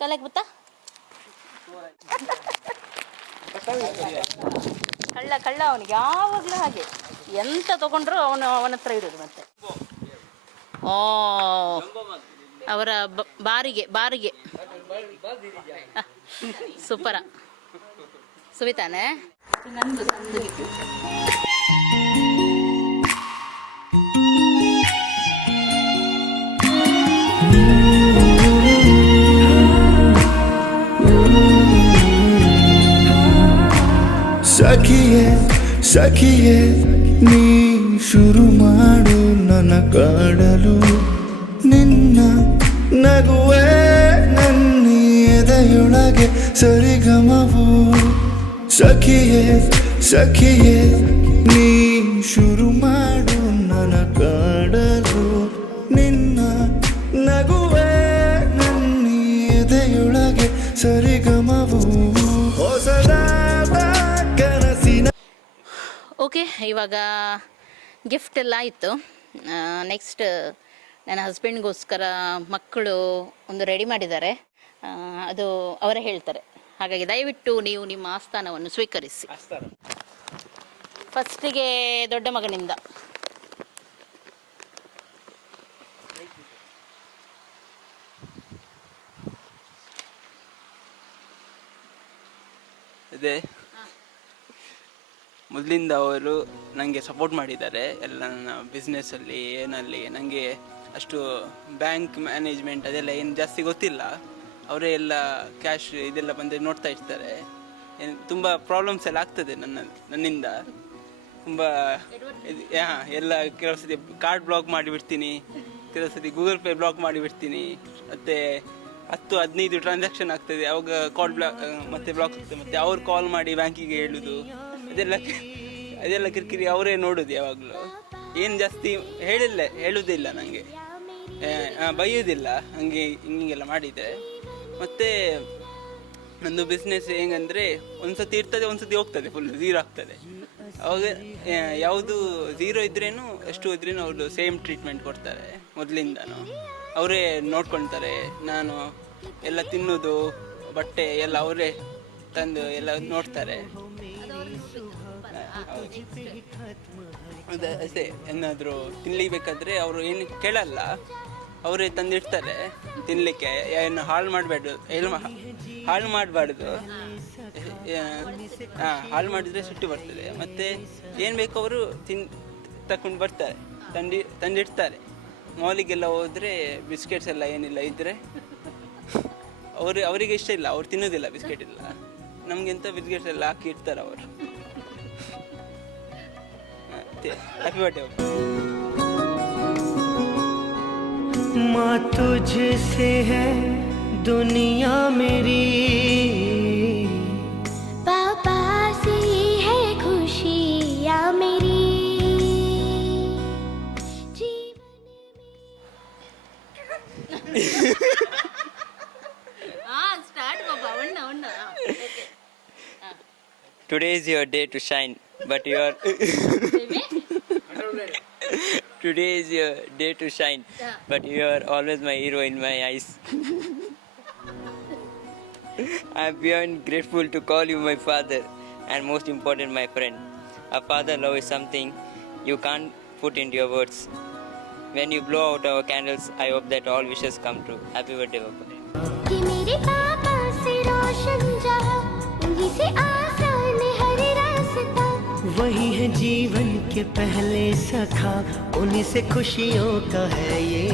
ಕಲೆಕ್ ಬತ್ತಾ ಕಳ್ಳ ಅವನಿಗೆ ಯಾವಾಗಲೂ ಹಾಗೆ. ಎಂತ ತಗೊಂಡ್ರು ಅವನ ಹತ್ರ ಇರೋದು ಮತ್ತೆ. ಅವರ ಬಾರಿಗೆ ಸೂಪರ. ಸುವಿತಾನೆ ನಂದು ಸಖಿಯೇ ನೀ ಶುರು ಮಾಡು ನನ್ನ ಕಾಡಲು. ನಿನ್ನ ನಗುವೆ ನನ್ನ ಎದೆಯೊಳಗೆ ಸರಿಗಮವು. ಸಖಿಯೇ ನೀ ಶುರು ಮಾಡು ನನ್ನ ಕಾಡಲು. ನಿನ್ನ ನಗುವೆ ನನ್ನ ಎದೆಯೊಳಗೆ ಸರಿಗಮವು. ಹೊಸದಾದ ಕನಸಿನ. ಓಕೆ, ಇವಾಗ ಗಿಫ್ಟ್ ಎಲ್ಲ ಆಯಿತು. ನೆಕ್ಸ್ಟ್ ನನ್ನ ಹಸ್ಬೆಂಡ್ಗೋಸ್ಕರ ಮಕ್ಕಳು ಒಂದು ರೆಡಿ ಮಾಡಿದ್ದಾರೆ. ಅದು ಅವರೇ ಹೇಳ್ತಾರೆ. ಹಾಗಾಗಿ ದಯವಿಟ್ಟು ನೀವು ನಿಮ್ಮ ಆಸ್ಥಾನವನ್ನು ಸ್ವೀಕರಿಸಿ. ಫಸ್ಟಿಗೆ ದೊಡ್ಡ ಮಗನಿಂದ. ಅದೇ ಮೊದಲಿಂದ ಅವರು ನನಗೆ ಸಪೋರ್ಟ್ ಮಾಡಿದ್ದಾರೆ ಎಲ್ಲ ನನ್ನ ಬಿಸ್ನೆಸ್ಸಲ್ಲಿ ಏನಲ್ಲಿ. ನನಗೆ ಅಷ್ಟು ಬ್ಯಾಂಕ್ ಮ್ಯಾನೇಜ್ಮೆಂಟ್ ಅದೆಲ್ಲ ಏನು ಜಾಸ್ತಿ ಗೊತ್ತಿಲ್ಲ. ಅವರೇ ಎಲ್ಲ ಕ್ಯಾಶ್ ಇದೆಲ್ಲ ಬಂದರೆ ನೋಡ್ತಾ ಇರ್ತಾರೆ. ತುಂಬ ಪ್ರಾಬ್ಲಮ್ಸ್ ಎಲ್ಲ ಆಗ್ತದೆ ನನ್ನಿಂದ ತುಂಬ. ಎಲ್ಲ ಕೆಲವು ಸತಿ ಕಾರ್ಡ್ ಬ್ಲಾಕ್ ಮಾಡಿಬಿಡ್ತೀನಿ, ಕೆಲವು ಸತಿ ಗೂಗಲ್ ಪೇ ಬ್ಲಾಕ್ ಮಾಡಿಬಿಡ್ತೀನಿ. ಮತ್ತು 10-15 ಟ್ರಾನ್ಸಾಕ್ಷನ್ ಆಗ್ತದೆ, ಅವಾಗ ಕಾಲ್ ಮತ್ತೆ ಬ್ಲಾಕ್ ಆಗ್ತದೆ. ಮತ್ತು ಅವ್ರು ಕಾಲ್ ಮಾಡಿ ಬ್ಯಾಂಕಿಗೆ ಹೇಳೋದು ಅದೆಲ್ಲ ಕಿರಿಕಿರಿ ಅವರೇ ನೋಡೋದು. ಯಾವಾಗಲೂ ಏನು ಜಾಸ್ತಿ ಹೇಳೋದಿಲ್ಲ ನನಗೆ, ಬೈಯೋದಿಲ್ಲ. ಹಂಗೆ ಹಿಂಗೆಲ್ಲ ಮಾಡಿದರೆ. ಮತ್ತು ನಂದು ಬಿಸ್ನೆಸ್ ಹೆಂಗಂದರೆ ಒಂದು ಸತಿ ಇರ್ತದೆ, ಒಂದು ಸತಿ ಹೋಗ್ತದೆ, ಫುಲ್ ಝೀರೋ ಆಗ್ತದೆ. ಅವಾಗ ಯಾವುದು ಝೀರೋ ಇದ್ರೇನು ಎಷ್ಟು ಇದ್ರೇನು ಅವರು ಸೇಮ್ ಟ್ರೀಟ್ಮೆಂಟ್ ಕೊಡ್ತಾರೆ ಮೊದಲಿಂದನೂ. ಅವರೇ ನೋಡ್ಕೊಳ್ತಾರೆ. ನಾನು ಎಲ್ಲ ತಿನ್ನೋದು ಬಟ್ಟೆ ಎಲ್ಲ ಅವರೇ ತಂದು ಎಲ್ಲ ನೋಡ್ತಾರೆ. ಅದೇ ಏನಾದರೂ ತಿನ್ನಲಿಬೇಕಾದ್ರೆ ಅವರು ಏನು ಕೇಳಲ್ಲ, ಅವರೇ ತಂದಿಡ್ತಾರೆ ತಿನ್ನಲಿಕ್ಕೆ. ಏನು ಹಾಳು ಮಾಡಬಾರ್ದು. ಹಾಳು ಮಾಡಿದರೆ ಸಿಟ್ಟು ಬರ್ತದೆ. ಮತ್ತು ಏನು ಬೇಕು ಅವರು ತಕೊಂಡು ಬರ್ತಾರೆ, ತಂದಿಡ್ತಾರೆ. ಮಾಲಿಗೆಲ್ಲ ಹೋದರೆ ಬಿಸ್ಕೆಟ್ಸ್ ಎಲ್ಲ ಏನಿಲ್ಲ ಇದ್ದರೆ ಅವರಿಗೆ ಇಷ್ಟ ಇಲ್ಲ, ಅವ್ರು ತಿನ್ನೋದಿಲ್ಲ ಬಿಸ್ಕೆಟ್ ಇಲ್ಲ. ನಮಗೆಂತ ಬಿಸ್ಕೆಟ್ಸ್ ಎಲ್ಲ ಹಾಕಿ ಇಡ್ತಾರೆ ಅವರು. Happy birthday. माँ तुझसे है दुनिया मेरी, पापा से है खुशियाँ मेरी, ಸ್ಟಾರ್ಟ್ ಬಾಬಾ ಒಣ್ಣ. Today is your day to shine, but you are today is your day to shine, but you are always my hero in my eyes. I am beyond grateful to call you my father, and most important, my friend. A father love is something you can't put into your words. When you blow out our candles, I hope that all wishes come true. Happy birthday, Papa. कि मेरे पापा से रोशन जहाँ, उन्हीं से आसान हर रास्ता, वही है जीवन के पहले सखा, उन्हीं से खुशियों का है ये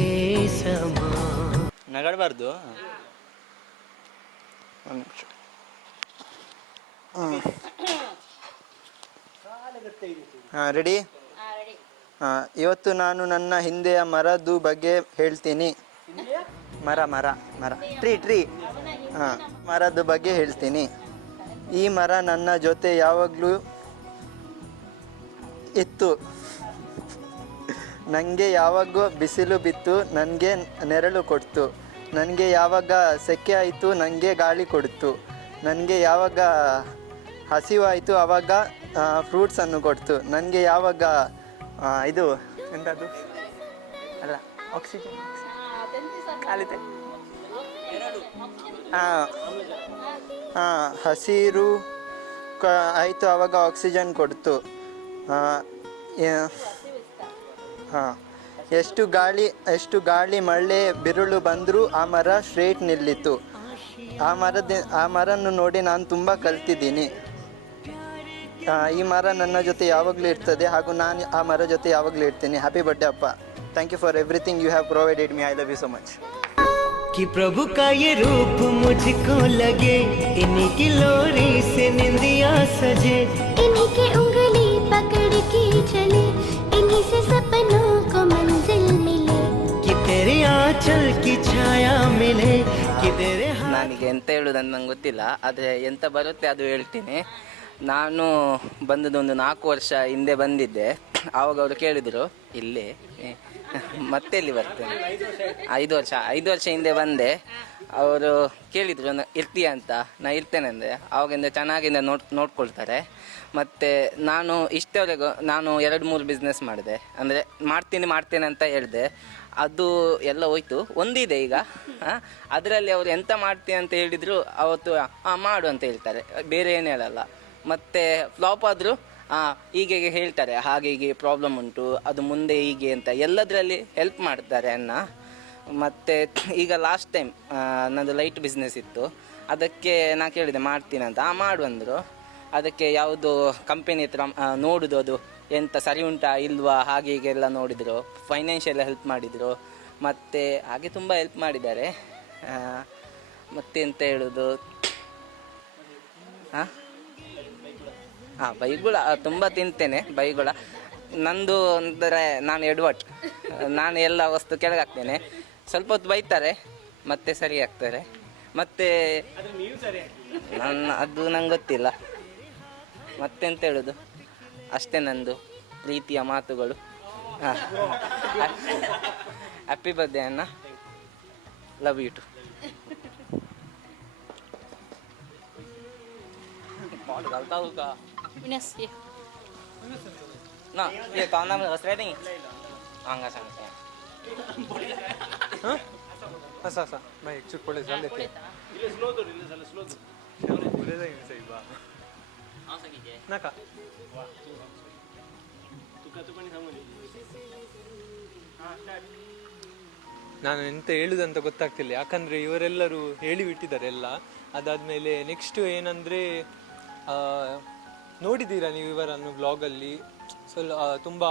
समा. ನಗಡಬಾರ್ದು. ಹಾಂ, ರೆಡಿ? ಇವತ್ತು ನಾನು ನನ್ನ ಹಿಂದೆಯ ಮರದ್ದು ಬಗ್ಗೆ ಹೇಳ್ತೀನಿ. ಮರ ಟ್ರೀ ಹಾಂ, ಮರದ ಬಗ್ಗೆ ಹೇಳ್ತೀನಿ. ಈ ಮರ ನನ್ನ ಜೊತೆ ಯಾವಾಗಲೂ ಇತ್ತು. ನನಗೆ ಯಾವಾಗ ಬಿಸಿಲು ಬಿತ್ತು ನನಗೆ ನೆರಳು ಕೊಡ್ತು. ನನಗೆ ಯಾವಾಗ ಸೆಕೆ ಆಯಿತು ನನಗೆ ಗಾಳಿ ಕೊಡ್ತು. ನನಗೆ ಯಾವಾಗ ಹಸಿವಾಯಿತು ಆವಾಗ ಫ್ರೂಟ್ಸನ್ನು ಕೊಡ್ತು. ನನಗೆ ಯಾವಾಗ ಇದು ಎಂಥದ್ದು ಅಲ್ಲ ಆಕ್ಸಿಜನ್ ಕಾಲಿತೆ ಹಸಿರು ಆಯಿತು ಆವಾಗ ಆಕ್ಸಿಜನ್ ಕೊಡ್ತು. ಹಾಂ, ಎಷ್ಟು ಗಾಳಿ ಮಳೆ ಬಿರುಳು ಬಂದರೂ ಆ ಮರ ಸ್ಟ್ರೇಟ್ ನಿಲ್ಲಿತು. ಆ ಮರನ್ನು ನೋಡಿ ನಾನು ತುಂಬ ಕಲ್ತಿದ್ದೀನಿ. ಈ ಮರ ನನ್ನ ಜೊತೆ ಯಾವಾಗಲೂ ಇರ್ತದೆ ಹಾಗೂ ನಾನು ಆ ಮರ ಜೊತೆ ಯಾವಾಗಲೂ ಇರ್ತೀನಿ. ಹ್ಯಾಪಿ ಬರ್ಡೇ ಅಪ್ಪ. Thank you for everything you have provided me. I love you so much. कि प्रभु का ये रूप मुझको लगे, इन्हीं की लोरी से निंदिया सजे, इन्हीं की उंगली पकड़ के चले, इन्हीं से सपनों को मंजिल मिले, कि तेरे आंचल की छाया मिले, कि तेरे ನನಗೆ ಎಂತ ಹೇಳೋದಂತ ನಂಗೆ ಗೊತ್ತಿಲ್ಲ, ಆದರೆ ಎಂತ ಬರುತ್ತೆ ಅದು ಹೇಳ್ತೀನಿ. ನಾನು ಬಂದದೊಂದು 4 ವರ್ಷ ಹಿಂದೆ ಬಂದಿದ್ದೆ. ಆವಾಗ ಅವರು ಕೇಳಿದರು ಇಲ್ಲಿ ಮತ್ತೆ ಇಲ್ಲಿ ಬರ್ತೇನೆ. 5 ವರ್ಷ ಹಿಂದೆ ಬಂದೆ. ಅವರು ಕೇಳಿದರು ಇರ್ತೀಯ ಅಂತ. ನಾ ಇರ್ತೇನೆ ಅಂದೆ. ಆವಾಗಿಂದ ಚೆನ್ನಾಗಿಂದ ನೋಡ್ಕೊಳ್ತಾರೆ. ಮತ್ತು ನಾನು ಇಷ್ಟವರೆಗೂ ನಾನು 2-3 ಬಿಸ್ನೆಸ್ ಮಾಡಿದೆ. ಅಂದರೆ ಮಾಡ್ತೇನೆ ಅಂತ ಹೇಳಿದೆ. ಅದು ಎಲ್ಲ ಹೋಯ್ತು. ಒಂದಿದೆ ಈಗ. ಅದರಲ್ಲಿ ಅವರು ಎಂತ ಮಾಡ್ತೀನಿ ಅಂತ ಹೇಳಿದರು ಅವತ್ತು ಮಾಡು ಅಂತ ಹೇಳ್ತಾರೆ, ಬೇರೆ ಏನು ಹೇಳಲ್ಲ. ಮತ್ತು ಫ್ಲಾಪ್ ಆದರೂ ಹೀಗೆ ಹೇಳ್ತಾರೆ, ಹಾಗೆ ಹೀಗೆ ಪ್ರಾಬ್ಲಮ್ ಉಂಟು, ಅದು ಮುಂದೆ ಹೀಗೆ ಅಂತ ಎಲ್ಲದರಲ್ಲಿ ಹೆಲ್ಪ್ ಮಾಡ್ತಾರೆ ಅಣ್ಣ. ಮತ್ತು ಈಗ ಲಾಸ್ಟ್ ಟೈಮ್ ನನ್ನದು ಲೈಟ್ ಬಿಸ್ನೆಸ್ ಇತ್ತು. ಅದಕ್ಕೆ ನಾ ಕೇಳಿದೆ ಮಾಡ್ತೀನಿ ಅಂತ. ಮಾಡು ಅಂದರು. ಅದಕ್ಕೆ ಯಾವುದು ಕಂಪನಿ ಹತ್ರ ನೋಡೋದು ಅದು ಎಂತ ಸರಿ ಉಂಟಾ ಇಲ್ವಾ ಹಾಗೆ ಹೀಗೆಲ್ಲ ನೋಡಿದರು. ಫೈನಾನ್ಷಿಯಲ್ ಹೆಲ್ಪ್ ಮಾಡಿದರು. ಮತ್ತು ಹಾಗೆ ತುಂಬ ಹೆಲ್ಪ್ ಮಾಡಿದ್ದಾರೆ. ಮತ್ತೆಂತ ಹೇಳೋದು, ಬೈಗುಳ ತುಂಬ ತಿಂತೇನೆ. ಬೈಗುಳ ನಂದು ಅಂದರೆ ನಾನು ಎಡ್ವರ್ಟ್. ನಾನು ಎಲ್ಲ ವಸ್ತು ಕೆಳಗಾಗ್ತೇನೆ. ಸ್ವಲ್ಪ ಹೊತ್ತು ಬೈತಾರೆ ಮತ್ತೆ ಸರಿ ಆಗ್ತಾರೆ. ಮತ್ತು ಅದು ನಂಗೆ ಗೊತ್ತಿಲ್ಲ. ಮತ್ತೆಂತ ಹೇಳೋದು, ಅಷ್ಟೇ ನಂದು ಪ್ರೀತಿಯ ಮಾತುಗಳು. ಹ್ಯಾಪಿ ಬರ್ಡೇ ಅಣ್ಣ. Love you too. ವಿನಸ್ Nah, dia tahun nama resleting. Enggak sama saya. असं असं बाई एक चूट पडले झाले ते पुढे जाईन साहेब नका ನಾನು ಎಂತ ಹೇಳುದಂತ ಗೊತ್ತಾಗ್ತಿಲ್ಲ, ಯಾಕಂದ್ರೆ ಇವರೆಲ್ಲರೂ ಹೇಳಿಬಿಟ್ಟಿದ್ದಾರೆ ಎಲ್ಲ. ಅದಾದ್ಮೇಲೆ ನೆಕ್ಸ್ಟ್ ಏನಂದ್ರೆ ನೋಡಿದ್ದೀರಾ ನೀವು ಇವರನ್ನು ಬ್ಲಾಗಲ್ಲಿ, ತುಂಬ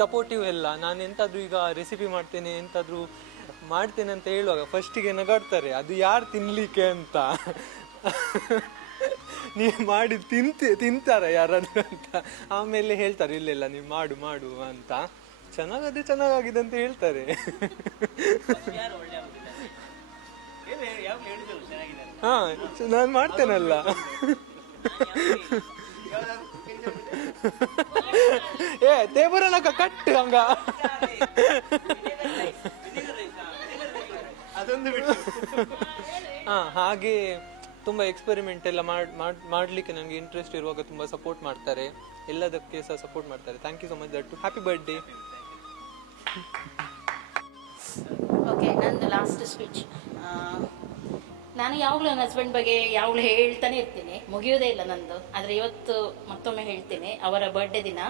ಸಪೋರ್ಟಿವ್ ಎಲ್ಲ. ನಾನು ಎಂತಾದ್ರೂ ಈಗ ರೆಸಿಪಿ ಮಾಡ್ತೇನೆ ಎಂತಾದ್ರೂ ಮಾಡ್ತೇನೆ ಅಂತ ಹೇಳುವಾಗ ಫಸ್ಟಿಗೆ ನಗಾಡ್ತಾರೆ, ಅದು ಯಾರು ತಿನ್ಲಿಕ್ಕೆ ಅಂತ. ನೀವು ಮಾಡಿ ತಿಂತಾರ ಯಾರಾದ್ರೂ ಅಂತ. ಆಮೇಲೆ ಹೇಳ್ತಾರೆ ಇಲ್ಲ ನೀವು ಮಾಡು ಮಾಡು ಅಂತ. ಚೆನ್ನಾಗಿದೆ ಅಂತ ಹೇಳ್ತಾರೆ. ಹಾ ನಾನು ಮಾಡ್ತೇನಲ್ಲ. ಏ ತೇಬುರನಕ ಕಟ್ಟು ಹಂಗ ಅದೊಂದು ಬಿಟ್ಟು. ಹಾ ಹಾಗೆ ತುಂಬ ಎಕ್ಸ್ಪೆರಿಮೆಂಟ್ ಎಲ್ಲ ಮಾಡಲಿಕ್ಕೆ ನನಗೆ ಇಂಟ್ರೆಸ್ಟ್ ಇರುವಾಗ ತುಂಬ ಸಪೋರ್ಟ್ ಮಾಡ್ತಾರೆ, ಎಲ್ಲದಕ್ಕೆ ಸಹ ಸಪೋರ್ಟ್ ಮಾಡ್ತಾರೆ. ಥ್ಯಾಂಕ್ ಯು ಸೊ ಮಚ್ ದಟ್ಟು. Happy birthday. ಓಕೆ, ನಂದು ಲಾಸ್ಟ್ ಸ್ಪೀಚ್. ನಾನು ಯಾವಾಗಲೂ ನನ್ನ ಹಸ್ಬೆಂಡ್ ಬಗ್ಗೆ ಯಾವಾಗಲೂ ಹೇಳ್ತಾನೆ ಇರ್ತೀನಿ, ಮುಗಿಯೋದೇ ಇಲ್ಲ ನಂದು. ಆದರೆ ಇವತ್ತು ಮತ್ತೊಮ್ಮೆ ಹೇಳ್ತೀನಿ, ಅವರ ಬರ್ಡೇ ದಿನ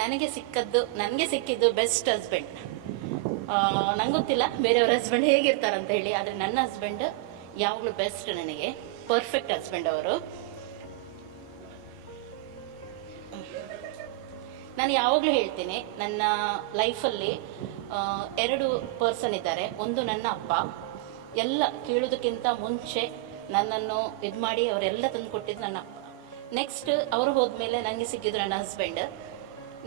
ನನಗೆ ಸಿಕ್ಕಿದ್ದು ಬೆಸ್ಟ್ ಹಸ್ಬೆಂಡ್. ನಂಗೆ ಗೊತ್ತಿಲ್ಲ ಬೇರೆಯವ್ರ ಹಸ್ಬೆಂಡ್ ಹೇಗಿರ್ತಾರಂತ ಹೇಳಿ, ಆದರೆ ನನ್ನ ಹಸ್ಬೆಂಡ್ ಯಾವಾಗಲೂ ಬೆಸ್ಟ್, ನನಗೆ ಪರ್ಫೆಕ್ಟ್ ಹಸ್ಬೆಂಡ್ ಅವರು. ನಾನು ಯಾವಾಗಲೂ ಹೇಳ್ತೀನಿ, ನನ್ನ ಲೈಫಲ್ಲಿ 2 ಪರ್ಸನ್ ಇದ್ದಾರೆ. ಒಂದು ನನ್ನ ಅಪ್ಪ, ಎಲ್ಲ ಕೇಳೋದಕ್ಕಿಂತ ಮುಂಚೆ ನನ್ನನ್ನು ಇದು ಮಾಡಿ ಅವರೆಲ್ಲ ತಂದು ಕೊಟ್ಟಿದ್ದು ನನ್ನ ಅಪ್ಪ. ನೆಕ್ಸ್ಟ್ ಅವರು ಹೋದ್ಮೇಲೆ ನನಗೆ ಸಿಕ್ಕಿದ್ರು ನನ್ನ ಹಸ್ಬೆಂಡ್.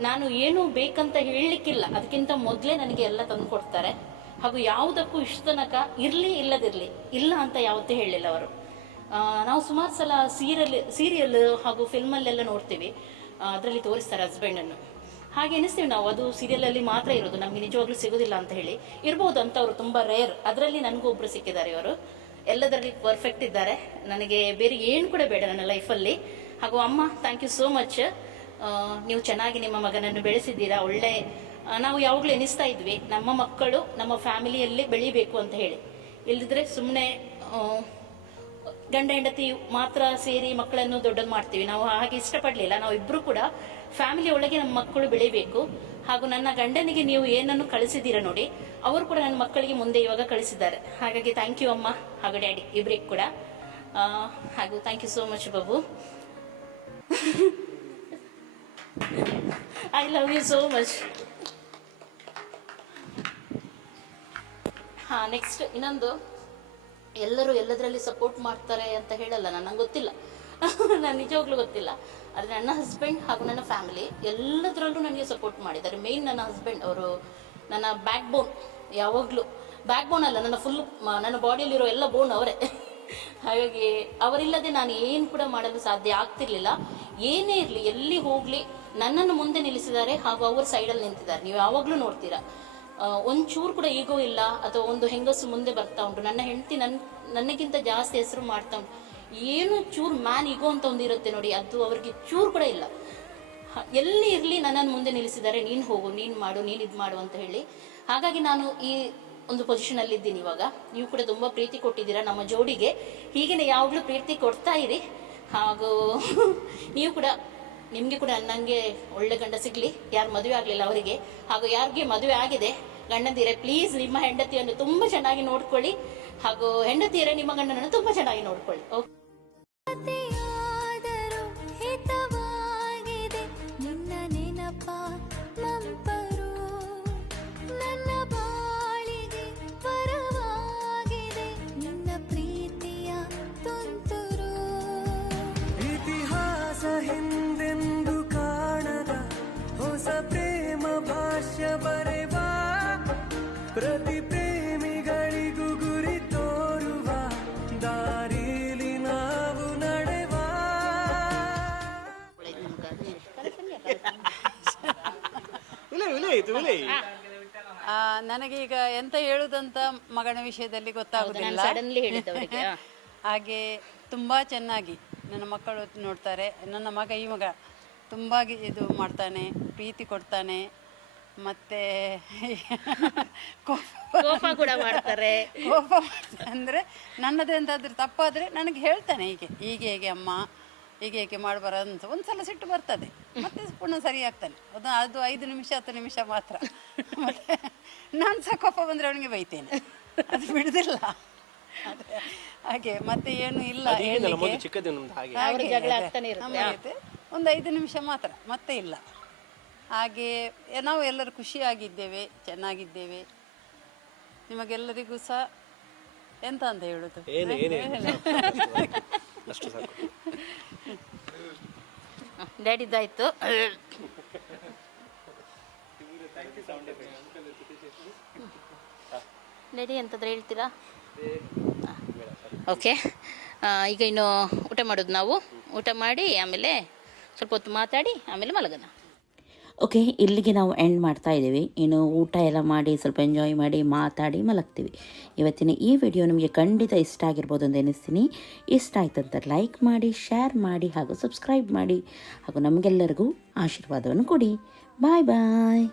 ನಾನು ಏನು ಬೇಕಂತ ಹೇಳಲಿಕ್ಕಿಲ್ಲ, ಅದಕ್ಕಿಂತ ಮೊದಲೇ ನನಗೆ ಎಲ್ಲ ತಂದು ಕೊಡ್ತಾರೆ. ಹಾಗೂ ಯಾವುದಕ್ಕೂ ಇಷ್ಟ ತನಕ ಇರಲಿ ಇಲ್ಲದಿರಲಿ ಇಲ್ಲ ಅಂತ ಯಾವತ್ತೂ ಹೇಳಲಿಲ್ಲ ಅವರು. ನಾವು ಸುಮಾರು ಸಲ ಸೀರಿಯಲ್ ಹಾಗೂ ಫಿಲ್ಮಲ್ಲೆಲ್ಲ ನೋಡ್ತೀವಿ, ಅದರಲ್ಲಿ ತೋರಿಸ್ತಾರೆ ಹಸ್ಬೆಂಡನ್ನು. ಹಾಗೆ ಎನಿಸ್ತೀವಿ ನಾವು, ಅದು ಸೀರಿಯಲಲ್ಲಿ ಮಾತ್ರ ಇರೋದು, ನಮಗೆ ನಿಜವಾಗ್ಲೂ ಸಿಗೋದಿಲ್ಲ ಅಂತ ಹೇಳಿ. ಇರ್ಬೋದು ಅಂತ ಅವರು ತುಂಬ ರೇರ್. ಅದರಲ್ಲಿ ನನಗೂ ಒಬ್ಬರು ಸಿಕ್ಕಿದ್ದಾರೆ, ಇವರು ಎಲ್ಲದರಲ್ಲಿ ಪರ್ಫೆಕ್ಟ್ ಇದ್ದಾರೆ. ನನಗೆ ಬೇರೆ ಏನು ಕೂಡ ಬೇಡ ನನ್ನ ಲೈಫಲ್ಲಿ. ಹಾಗೂ ಅಮ್ಮ, ಥ್ಯಾಂಕ್ ಯು ಸೋ ಮಚ್. ನೀವು ಚೆನ್ನಾಗಿ ನಿಮ್ಮ ಮಗನನ್ನು ಬೆಳೆಸಿದ್ದೀರಾ. ಒಳ್ಳೆ, ನಾವು ಯಾವಾಗಲೂ ಎನಿಸ್ತಾ ಇದ್ವಿ ನಮ್ಮ ಮಕ್ಕಳು ನಮ್ಮ ಫ್ಯಾಮಿಲಿಯಲ್ಲಿ ಬೆಳಿಬೇಕು ಅಂತ ಹೇಳಿ. ಇಲ್ಲದಿದ್ರೆ ಸುಮ್ಮನೆ ಗಂಡ ಹೆಂಡತಿ ಮಾತ್ರ ಸೇರಿ ಮಕ್ಕಳನ್ನು ದೊಡ್ಡದು ಮಾಡ್ತೀವಿ. ನಾವು ಹಾಗೆ ಇಷ್ಟಪಡಲಿಲ್ಲ. ನಾವು ಇಬ್ಬರು ಕೂಡ ಫ್ಯಾಮಿಲಿ ಒಳಗೆ ನಮ್ಮ ಮಕ್ಕಳು ಬೆಳಿಬೇಕು. ಹಾಗೂ ನನ್ನ ಗಂಡನಿಗೆ ನೀವು ಏನನ್ನು ಕಳಿಸಿದ್ದೀರಾ ನೋಡಿ, ಅವರು ಕೂಡ ನನ್ನ ಮಕ್ಕಳಿಗೆ ಮುಂದೆ ಇವಾಗ ಕಳಿಸಿದ್ದಾರೆ. ಹಾಗಾಗಿ ಥ್ಯಾಂಕ್ ಯು ಅಮ್ಮ ಹಾಗೂ ಡ್ಯಾಡಿ ಇಬ್ಬರಿಗೆ ಕೂಡ. ಹಾಗೂ thank you so much Babu. I love you so much. Next ಇನ್ನೊಂದು, ಎಲ್ಲರೂ ಎಲ್ಲದರಲ್ಲಿ ಸಪೋರ್ಟ್ ಮಾಡ್ತಾರೆ ಅಂತ ಹೇಳಲ್ಲ, ನನಗೆ ಗೊತ್ತಿಲ್ಲ, ನಾನು ನಿಜವಾಗ್ಲೂ ಗೊತ್ತಿಲ್ಲ. ಆದರೆ ನನ್ನ ಹಸ್ಬೆಂಡ್ ಹಾಗೂ ನನ್ನ ಫ್ಯಾಮಿಲಿ ಎಲ್ಲದರಲ್ಲೂ ನನಗೆ ಸಪೋರ್ಟ್ ಮಾಡಿದ್ದಾರೆ. ಮೇಯ್ನ್ ನನ್ನ ಹಸ್ಬೆಂಡ್, ಅವರು ನನ್ನ ಬ್ಯಾಕ್ ಬೋನ್. ಯಾವಾಗಲೂ ಬ್ಯಾಕ್ ಬೋನ್ ಅಲ್ಲ, ನನ್ನ ಬಾಡಿಯಲ್ಲಿರೋ ಎಲ್ಲ ಬೋನ್ ಅವರೇ. ಹಾಗಾಗಿ ಅವರಿಲ್ಲದೆ ನಾನು ಏನು ಕೂಡ ಮಾಡಲು ಸಾಧ್ಯ ಆಗ್ತಿರ್ಲಿಲ್ಲ. ಏನೇ ಇರಲಿ, ಎಲ್ಲಿ ಹೋಗಲಿ, ನನ್ನನ್ನು ಮುಂದೆ ನಿಲ್ಲಿಸಿದ್ದಾರೆ ಹಾಗೂ ಅವ್ರ ಸೈಡಲ್ಲಿ ನಿಂತಿದ್ದಾರೆ. ನೀವು ಯಾವಾಗಲೂ ನೋಡ್ತೀರಾ, ಒಂಚೂರು ಕೂಡ ಈಗೋ ಇಲ್ಲ. ಅಥವಾ ಒಂದು ಹೆಂಗಸು ಮುಂದೆ ಬರ್ತಾ ಉಂಟು, ನನ್ನ ಹೆಂಡತಿ ನನಗಿಂತ ಜಾಸ್ತಿ ಹೆಸರು ಮಾಡ್ತಾ ಉಂಟು, ಏನು ಚೂರು ಮ್ಯಾನ್ ಈಗೋ ಅಂತ ಒಂದು ಇರುತ್ತೆ ನೋಡಿ, ಅದು ಅವ್ರಿಗೆ ಚೂರು ಕೂಡ ಇಲ್ಲ. ಎಲ್ಲಿ ಇರಲಿ ನನ್ನನ್ನು ಮುಂದೆ ನಿಲ್ಲಿಸಿದ್ದಾರೆ, ನೀನು ಹೋಗು, ನೀನು ಮಾಡು, ನೀನು ಇದು ಮಾಡು ಅಂತ ಹೇಳಿ. ಹಾಗಾಗಿ ನಾನು ಈ ಒಂದು ಪೊಸಿಷನಲ್ಲಿ ಇದ್ದೀನಿ ಇವಾಗ. ನೀವು ಕೂಡ ತುಂಬ ಪ್ರೀತಿ ಕೊಟ್ಟಿದ್ದೀರಾ ನಮ್ಮ ಜೋಡಿಗೆ. ಹೀಗೇ ಯಾವಾಗಲೂ ಪ್ರೀತಿ ಕೊಡ್ತಾ ಇರಿ. ಹಾಗೂ ನೀವು ಕೂಡ, ನಿಮಗೆ ಕೂಡ ನನಗೆ ಒಳ್ಳೆ ಗಂಡ ಸಿಗಲಿ. ಯಾರು ಮದುವೆ ಆಗಲಿಲ್ಲ ಅವರಿಗೆ, ಹಾಗೂ ಯಾರಿಗೆ ಮದುವೆ ಆಗಿದೆ ಗಂಡಂದಿರೆ, ಪ್ಲೀಸ್ ನಿಮ್ಮ ಹೆಂಡತಿಯನ್ನು ತುಂಬ ಚೆನ್ನಾಗಿ ನೋಡ್ಕೊಳ್ಳಿ. ಹಾಗೂ ಹೆಂಡತಿಯರೇ ನಿಮ್ಮ ಗಂಡನನ್ನು ತುಂಬ ಚೆನ್ನಾಗಿ ನೋಡ್ಕೊಳ್ಳಿ. ಓಕೆ. ಆದರೂ ಹಿತವಾಗಿದೆ ನಿನ್ನ ನೆನಪ ನಂಪರು, ನನ್ನ ಬಾಳಿಗೆ ಪರವಾಗಿದೆ ನಿನ್ನ ಪ್ರೀತಿಯ ತುಂತುರು. ಇತಿಹಾಸ ಹಿಂದೆಂದು ಕಾಣದ ಹೊಸ ಪ್ರೇಮ ಭಾಷ್ಯ ಬರೆವಾ, ಪ್ರತಿ ಪ್ರೇಮಿಗಳಿಗೂ ಗುರಿ ತೋರುವ ದಾರಿಲಿ ನಾವು ನಡೆವಾ. ನನಗೀಗ ಎಂತ ಹೇಳುದಂತ ಮಗನ ವಿಷಯದಲ್ಲಿ ಗೊತ್ತಾಗುದಿಲ್ಲ. ಸಡನ್ಲಿ ಹೇಳಿದ್ದವರಿಗೆ ಹಾಗೆ ತುಂಬಾ ಚೆನ್ನಾಗಿ ನನ್ನ ಮಕ್ಕಳು ನೋಡ್ತಾರೆ. ನನ್ನ ಮಗ, ಈ ಮಗ ತುಂಬ ಇದು ಮಾಡ್ತಾನೆ, ಪ್ರೀತಿ ಕೊಡ್ತಾನೆ, ಮತ್ತು ಕೋಪ ಕೂಡ ಮಾಡ್ತಾರೆ. ಕೋಪ ಅಂದರೆ ನನ್ನದೇ ಎಂತಾದ್ರೂ ತಪ್ಪಾದರೆ ನನಗೆ ಹೇಳ್ತಾನೆ, ಹೀಗೆ ಹೇಗೆ ಅಮ್ಮ ಹೀಗೆ ಹೇಗೆ ಮಾಡಬಾರ್ದು ಅಂತ. ಒಂದು ಸಲ ಸಿಟ್ಟು ಬರ್ತದೆ, ಮತ್ತೆ ಪುನಃ ಸರಿ ಆಗ್ತಾನೆ. ಅದು 5 ನಿಮಿಷ 10 ನಿಮಿಷ ಮಾತ್ರ. ಮತ್ತು ನಾನು ಸಹ ಕೋಪ ಬಂದರೆ ಅವನಿಗೆ ಬೈತೇನೆ, ಅದು ಬಿಡುದಿಲ್ಲ. ಹಾಗೆ ಮತ್ತೆ ಏನು ಇಲ್ಲ ಒಂದು 5 ನಿಮಿಷ ಮಾತ್ರ, ಮತ್ತೆ ಇಲ್ಲ. ಹಾಗೆ ನಾವು ಎಲ್ಲರೂ ಖುಷಿಯಾಗಿದ್ದೇವೆ, ಚೆನ್ನಾಗಿದ್ದೇವೆ. ನಿಮಗೆಲ್ಲರಿಗೂ ಸಹ ಎಂತ ಅಂತ ಹೇಳುದು, ಡ್ಯಾಡಿದ್ದಾಯ್ತು. ಡ್ಯಾಡಿ ಎಂತಾದ್ರೂ ಹೇಳ್ತೀರಾ? ಓಕೆ, ಈಗ ಇನ್ನು ಊಟ ಮಾಡೋದು ನಾವು. ಊಟ ಮಾಡಿ ಆಮೇಲೆ ಸ್ವಲ್ಪ ಹೊತ್ತು ಮಾತಾಡಿ ಆಮೇಲೆ ಮಲಗೋಣ. ಓಕೆ, ಇಲ್ಲಿಗೆ ನಾವು ಎಂಡ್ ಮಾಡ್ತಾ ಇದ್ದೀವಿ. ಇನ್ನು ಊಟ ಎಲ್ಲ ಮಾಡಿ ಸ್ವಲ್ಪ ಎಂಜಾಯ್ ಮಾಡಿ ಮಾತಾಡಿ ಮಲಗ್ತೀವಿ. ಇವತ್ತಿನ ಈ ವಿಡಿಯೋ ನಿಮಗೆ ಖಂಡಿತ ಇಷ್ಟ ಆಗಿರ್ಬೋದು ಅಂತ ಎನಿಸ್ತೀನಿ. ಇಷ್ಟ ಆಯ್ತಂತ ಲೈಕ್ ಮಾಡಿ, ಶೇರ್ ಮಾಡಿ ಹಾಗೂ ಸಬ್ಸ್ಕ್ರೈಬ್ ಮಾಡಿ ಹಾಗೂ ನಮಗೆಲ್ಲರಿಗೂ ಆಶೀರ್ವಾದವನ್ನು ಕೊಡಿ. ಬಾಯ್ ಬಾಯ್.